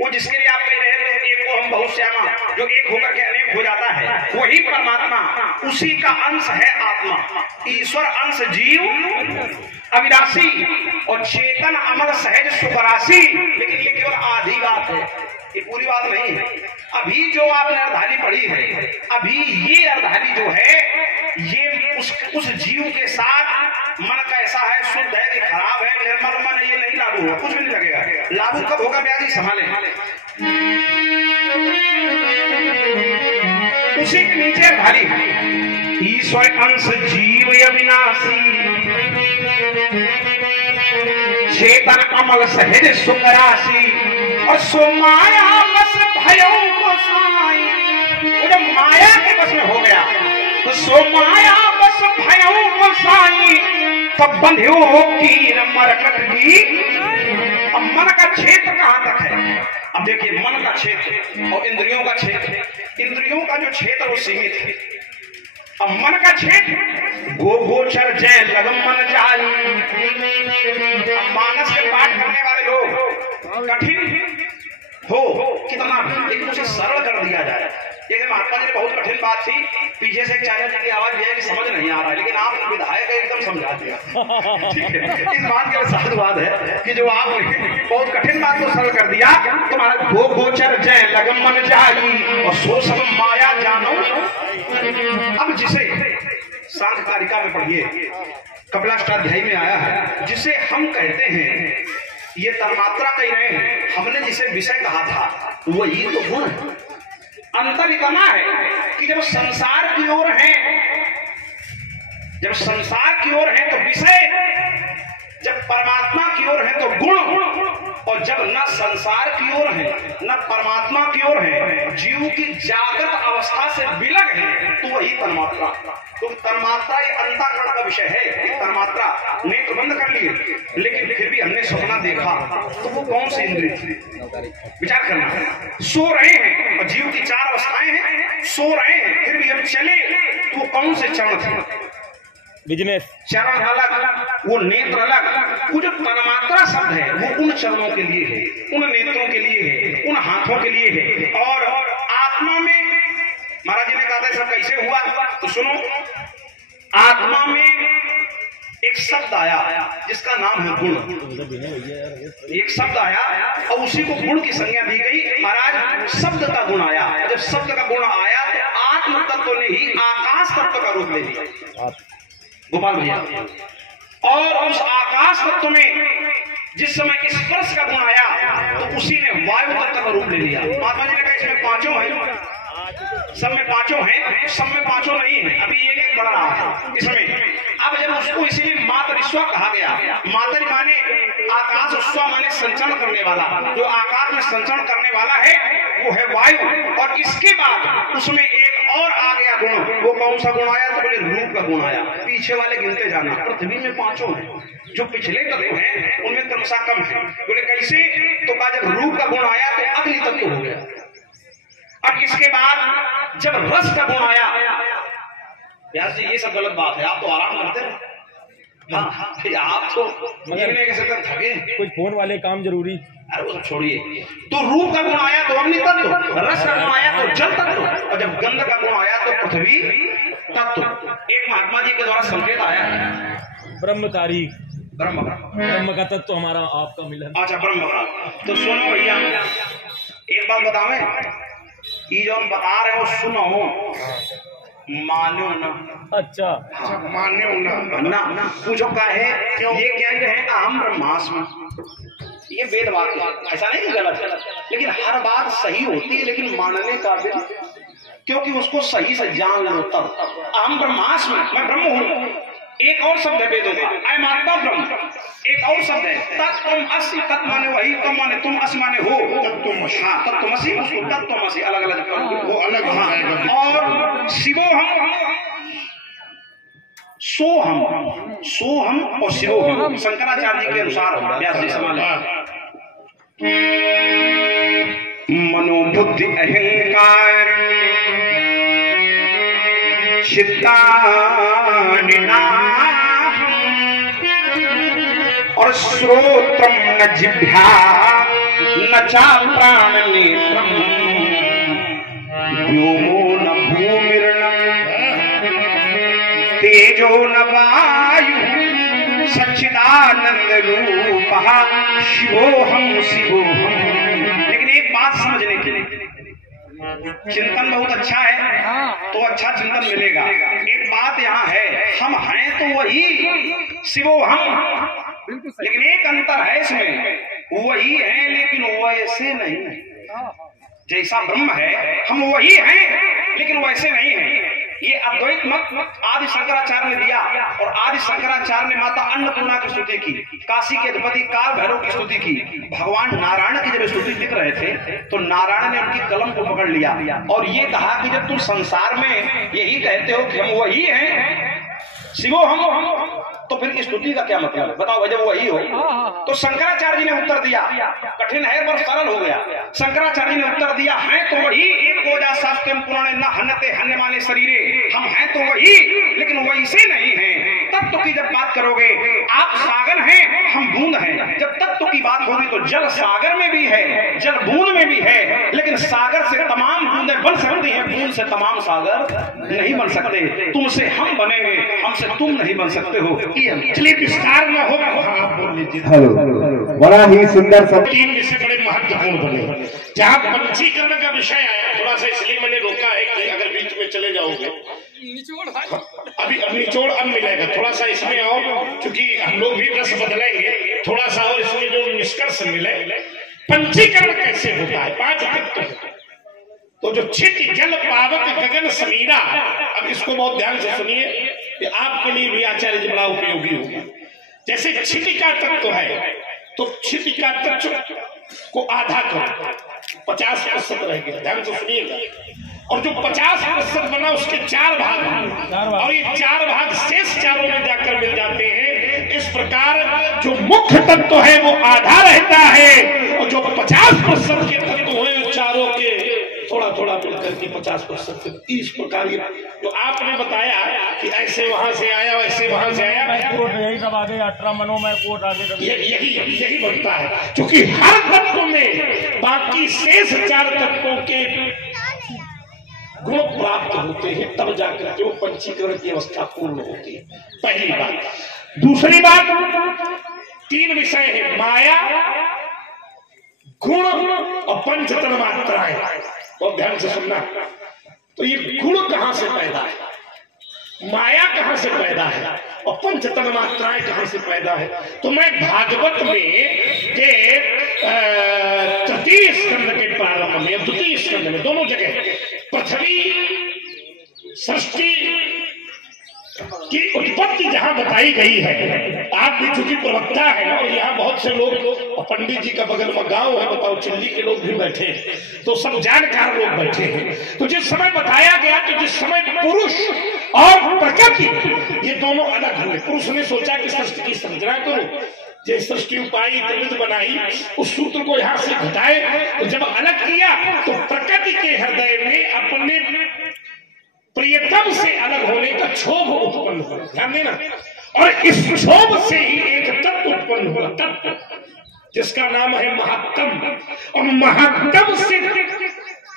वो जिसके लिए आप कह रहे थे एक को हम बहुत श्यामा, जो एक होकर के अनेक हो जाता है, वही परमात्मा, उसी का अंश है आत्मा। ईश्वर अंश जीव अविनाशी और चेतन अमर सहज सुपरासी। लेकिन ये केवल आधी बात है, ये पूरी बात नहीं है। अभी जो आपने अर्धाली पढ़ी है, अभी ये अर्धाली जो है, ये उस जीव के साथ मन कैसा है, शुद्ध है कि खराब है, निर्मल मन है, ये नहीं लागू होगा, कुछ भी नहीं लगेगा। लागू कब होगा ब्याजी? संभाले। उसी के नीचे अर्धाली ईश्वर अंश जीव अविनाशी, चेतन अमल सहज सुखराशि, और सो माया बस भयों को साई। वो जब माया के बस में हो गया तो सो माया बस भयों को साई, तब बंध्यो कीर मरकट की। अब मन का क्षेत्र कहां तक है? अब देखिए, मन का क्षेत्र और इंद्रियों का क्षेत्र, इंद्रियों का जो क्षेत्र वो सीमित है। अब मन का क्षेत्र गो गोचर जय लगम मन जाई। मानस के पाठ करने वाले लोग कठिन हो कितना भी, लेकिन उसे सरल कर दिया जाए। जैसे महात्मा जी ने बहुत कठिन बात थी, पीछे से एक चाचा जी की आवाज है कि समझ नहीं आ रहा है, लेकिन आप विधायक एकदम समझा दिया। ठीक है, इस बात के साधुवाद है कि जो आप बहुत कठिन बात को सरल कर दिया। तुम्हारा गो गोचर जय लगम मन जाई और सो सब माया जानो। अब जिसे सांख्य कारिका में पढ़िए, कपिलाष्टाध्यायी में आया है, जिसे हम कहते हैं ये तन्मात्रा कह रहे हैं, हमने जिसे विषय कहा था वही तो गुण है। अंतर इतना है कि जब संसार की ओर है, जब संसार की ओर है तो विषय, जब परमात्मा की ओर है तो गुण, और जब न संसार की ओर है न परमात्मा की ओर है, जीव की जागृत अवस्था से विलग है, तो वही तन्मात्रा। तो तन्मात्रा ये अंतःकरण का विषय है। ये तन्मात्रा नेत्र बंद कर लिए, लेकिन फिर भी हमने सपना देखा, तो वो कौन सी इंद्रिय थी? विचार करना। सो रहे हैं और जीव की चार अवस्थाएं हैं, सो रहे हैं फिर भी हम चले, तो वो कौन से चरण थे? बिजनेस चरण अलग, वो नेत्र अलग। वो जो तन्मात्रा शब्द है वो उन चरणों के लिए है, उन नेत्रों के लिए है, उन हाथों के लिए है। और आत्मा में महाराज जी ने कहा था सब कैसे हुआ, तो सुनो। आत्मा में एक शब्द आया जिसका नाम है गुण। एक शब्द आया और उसी को गुण की संज्ञा दी गई। महाराज शब्द का गुण आया, जब शब्द का गुण आया तो आत्म तत्व ने ही आकाश तत्व का रूप ले लिया, गोपाल भैया। और उस आकाश तत्व में जिस समय स्पर्श का गुण आया तो उसी ने वायु तत्व का रूप ले लिया। महात्मा जी ने कहा इसमें पांचों हैं, सब में पांचों हैं, सब में पांचों नहीं है, अभी एक बढ़ रहा है इसमें। अब जब उसको इसीलिए मातरिस्व कहा गया, मातरि माने आकाश, स्व माने संचरण करने वाला, जो आकाश में संचरण करने वाला है वो है वायु। और इसके बाद उसमें एक और आ गया गुण। वो कौन सा गुण आया? तो बोले रूप का गुण आया। पीछे वाले गिनते जाना, पृथ्वी में पांचों हैं, जो पिछले तत्व हैं उनमें क्रमशः कम है। बोले कैसे? तो कहा जब रूप का गुण आया तो अग्नि तत्व हो गया, और इसके बाद जब रस का गुण आया, व्यास जी ये सब गलत बात है, आप तो आराम करते हैं। हाँ, आप तो गिरने के सकते थके, कुछ फोन वाले काम जरूरी। अरे वो छोड़िए। तो रूप का गुण आया तो अग्नि तत्व, रस का गुण आया तो जल तत्व, और जब गंध का गुण आया तो पृथ्वी तत्व। एक महात्मा जी के द्वारा संकेत आया है ब्रह्म तारीख, ब्रह्म का तत्व हमारा आपका मिलन। अच्छा, ब्रह्म का। तो सुनो भैया, एक बात बतावे, ये जो हम बता रहे हो सुनो, मानो ना। अच्छा, मान्य ना पूछो क्या है, ये क्या है? अहम ब्रह्मास्मि, ये वेद वाक्य है, ऐसा नहीं कि गलत है, लेकिन हर बात सही होती है, लेकिन मानने का भी, क्योंकि उसको सही से जान लो तब। अहम ब्रह्मास्मि, मैं ब्रह्म हूँ। एक और शब्द है वेदों का, अयम आत्मा ब्रह्म। एक और शब्द है तत्त्वम असि, तत् माने वही, तुम माने तुम, अस माने हो, तत्त्वमसि, उसको तत्त्वमसि अलग अलग, वो अलग। और शिवोहम, सोहम और शिवोहम शंकराचार्य जी के अनुसार व्यास जी समाले। मनोबुद्धि अहंकार चित्तानिनाहम् और श्रोत्रम न जिह्वा न चा प्राण नेत्रम व्योमो न भूमिर्न तेजो न वायु सच्चिदानंद रूपः शिवोहम शिवोहम। लेकिन एक बात समझने की, चिंतन बहुत अच्छा है तो अच्छा चिंतन मिलेगा। एक बात यहाँ है, हम हैं तो वही शिवोहम, लेकिन एक अंतर है इसमें, वही है लेकिन वैसे नहीं। जैसा ब्रह्म है हम वही हैं लेकिन वैसे नहीं हैं। ये अद्वैत मत आदि शंकराचार्य ने दिया, और आदि शंकराचार्य ने माता अन्नपूर्णा की स्तुति की, काशी के अधिपति काल भैरव की स्तुति की। भगवान नारायण की जब स्तुति लिख रहे थे तो नारायण ने उनकी कलम को पकड़ लिया और ये कहा कि जब तुम संसार में यही कहते हो कि हम वही हैं शिवो हम, तो फिर स्तुति का क्या मतलब है? बताओ, जब वही हो। तो शंकराचार्य जी ने उत्तर दिया, कठिन है पर सरल हो गया। शंकराचार्य जी ने उत्तर दिया, हैं तो वही, एक ओजा शास्त्रम पुराणे न हन्नते हन्ने माने शरीरे, हम हैं तो वही लेकिन वैसे नहीं हैं। तत्व की जब बात करोगे, आप सागर हैं हम बूंद हैं। जब तत्व की बात होगी तो जल सागर में भी है, जल बूंद में भी है, लेकिन सागर से तमाम बूंदें बन सकती हैं, बूंद से तमाम सागर नहीं बन सकते। तुमसे हम बनेंगे, हमसे तुम नहीं बन सकते हो। चलिए विस्तार न हो, आप बोल लीजिए। हेलो, बड़ा ही सुंदर सब तीन विषय बड़े महत्वपूर्ण बने। जहाँ पंचीकरण का विषय आया, थोड़ा सा इसलिए मैंने रोका है कि अगर बीच में चले जाओगे अभी निचोड़ अब मिलेगा, थोड़ा सा इसमें और, क्योंकि हम लोग भी रस बदलेंगे, थोड़ा सा और इसमें जो निष्कर्ष मिले। पंचीकरण कैसे होता है? 5 तत्व। तो जो छिट जल पावक गगन समीरा, अब इसको बहुत ध्यान से सुनिए, कि आपके लिए भी आचार्य जी बड़ा उपयोगी होगा। जैसे छिटिका तत्व है, तो छिटिका तत्व को आधा करो, 50% रह गया, ध्यान से सुनिएगा। और जो 50% बना उसके 4 भाग, और ये 4 भाग शेष चारों में जाकर मिल जाते हैं। इस प्रकार जो मुख्य तत्व है वो आधा रहता है, और जो 50% के तत्व है चारों के थोड़ा थोड़ा मिलकर के 50%। इस प्रकार जो आपने बताया कि ऐसे वहां से आया वैसे वहां से आया, यही सब आगे 18 मनोमय कोट आगे यही बनता है, क्योंकि हर तत्व में बाकी शेष 4 तत्वों के गुण प्राप्त होते हैं, तब जाकर के वो पंचीकरण की अवस्था पूर्ण होती है। पहली बात। दूसरी बात, 3 विषय है, माया, गुण और पंचतन मात्राएं। बहुत ध्यान से सुनना। तो ये गुण कहां से पैदा है, माया कहां से पैदा है, और पंचतन मात्राएं कहां से पैदा है? तो मैं भागवत में के तृतीय स्कंद के प्रारंभ में, द्वितीय स्कंद में, दोनों जगह पृथ्वी सृष्टि की उत्पत्ति जहां बताई गई है, आप भी चूंकि प्रवक्ता है और यहाँ बहुत से लोग पंडित जी का बगल में गांव है, बताओ चिल्ली के लोग भी बैठे हैं, तो सब जानकार लोग बैठे हैं। तो जिस समय बताया गया कि जिस समय पुरुष और प्रकृति ये दोनों अलग हुए, पुरुष ने सोचा कि सृष्टि की संरचना करो, जो सृष्टि उपाई त्रिविध बनाई, उस सूत्र को यहाँ से घटाए, तो जब अलग किया तो प्रकृति के हृदय में अपने प्रियतम से अलग होने का क्षोभ उत्पन्न हुआ, ध्यान देना। और इस क्षोभ से ही एक तत्व उत्पन्न हुआ, तत्व जिसका नाम है महात्म। और महात्म से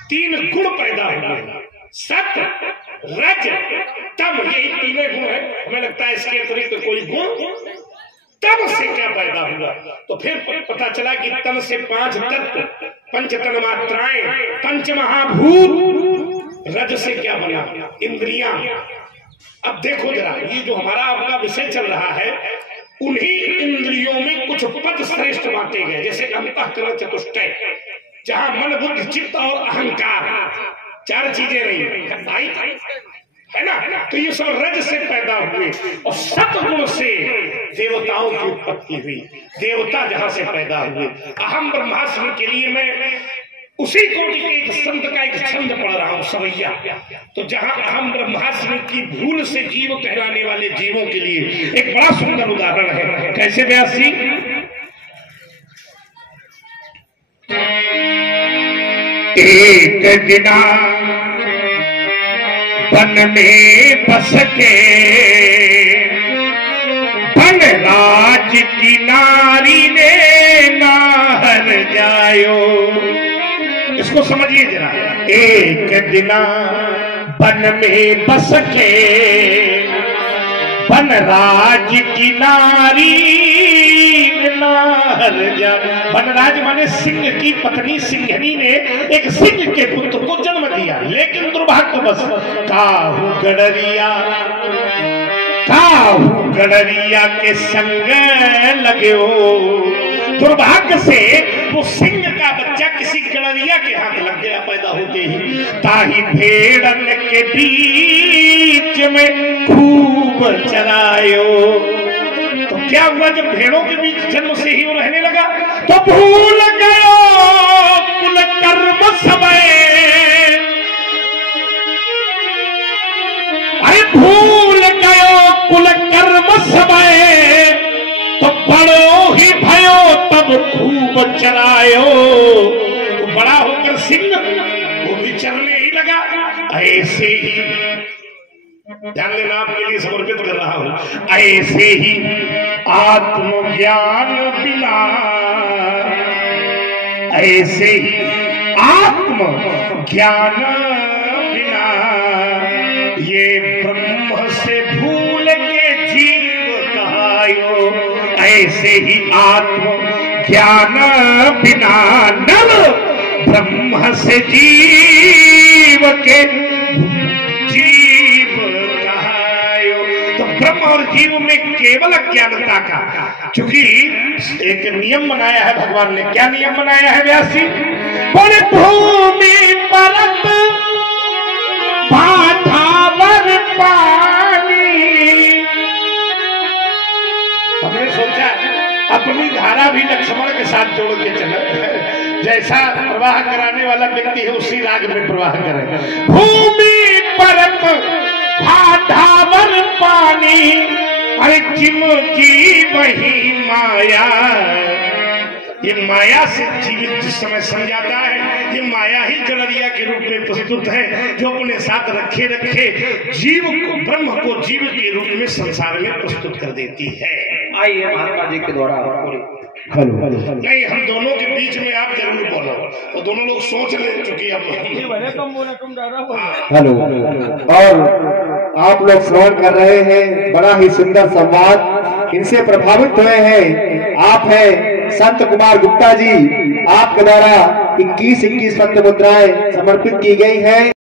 3 गुण पैदा हुए, सत, रज, तम, यही 3 गुण है। हमें लगता है इसके अतिरिक्त कोई गुण तब से क्या पैदा हुआ? तो फिर पता चला कि तन से 5 तत्व, पंचतन मात्राएं, पंच महाभूत, रज से क्या बना, इंद्रियां। अब देखो जरा, ये जो हमारा आपका विषय चल रहा है, उन्हीं इंद्रियों में कुछ पद श्रेष्ठ बांटे गए, जैसे अंतःकरण चतुष्टय, जहां मन बुद्धि चित्त और अहंकार, 4 चीजें नहीं भाई, है ना? तो ये सब रज से पैदा हुए, और सतगुण से देवताओं की उत्पत्ति हुई, देवता जहां से पैदा हुए। अहम ब्रह्मास्त्र के लिए मैं उसी कोटि के एक संत का एक छंद पढ़ रहा हूं, सवैया। तो जहां अहम ब्रह्मास्त्र की भूल से जीव कहलाने वाले जीवों के लिए एक बड़ा सुंदर उदाहरण है। कैसे व्यास जी? एक दिना वन में बस के वन राज की नारी ने नाहर जायो। इसको समझिए जरा। एक दिना वन में बस के वन राज की नारी नाहर जा। वनराज माने सिंह की पत्नी सिंहनी ने एक सिंह के पुत्र को जन्म दिया, लेकिन दुर्भाग्यवश काहू गडरिया के संग लगे हो। दुर्भाग्य से वो सिंह का बच्चा किसी गडरिया के हाथ लग गया पैदा होते ही। ताही भेड़न के बीच में खूब चरायो। तो क्या हुआ, जब भेड़ों के बीच जन्म से ही वो रहने लगा तो भूल गयो कुल कर्म समय। अरे भूल गयो कुल कर्म समय, तो बड़ो ही भयो तब खूब चरायो। तो बड़ा होकर सिंह वो भी चरने ही लगा। ऐसे ही ध्यान देना, आपके लिए समर्पित कर रहा हूं। ऐसे ही आत्मज्ञान बिना, ऐसे ही आत्मज्ञान बिना ये ब्रह्म से भूल के जीव कहायो। ऐसे ही आत्मज्ञान बिना नर ब्रह्म से जीव के जीव कहायो। तो ब्रह्म और जीव में केवल अज्ञानता का, चूंकि एक नियम बनाया है भगवान ने। क्या नियम बनाया है व्यास जी? बोले भूमि परत भाठावर पानी। हमने सोचा अपनी धारा भी लक्ष्मण के साथ जोड़ के चले, जैसा प्रवाह कराने वाला व्यक्ति है उसी राग में प्रवाह करे। भूमि परत भाठावर पानी, अरे जिम की वही माया। ये माया से जीवित जिस समय समझाता है, ये माया ही गडरिया के रूप में प्रस्तुत है, जो अपने साथ रखे जीव को, ब्रह्म को जीव के रूप में संसार में प्रस्तुत कर देती है। आइए महात्मा जी के द्वारा नहीं, हम दोनों के बीच में आप जरूर बोलो, तो दोनों लोग सोच ले चुकी अब। हेलो, और आप लोग श्रवण कर रहे हैं बड़ा ही सुंदर संवाद। इनसे प्रभावित हुए हैं आप हैं संत कुमार गुप्ता जी। आपके द्वारा 21 पंच मुद्राएं समर्पित की गई है।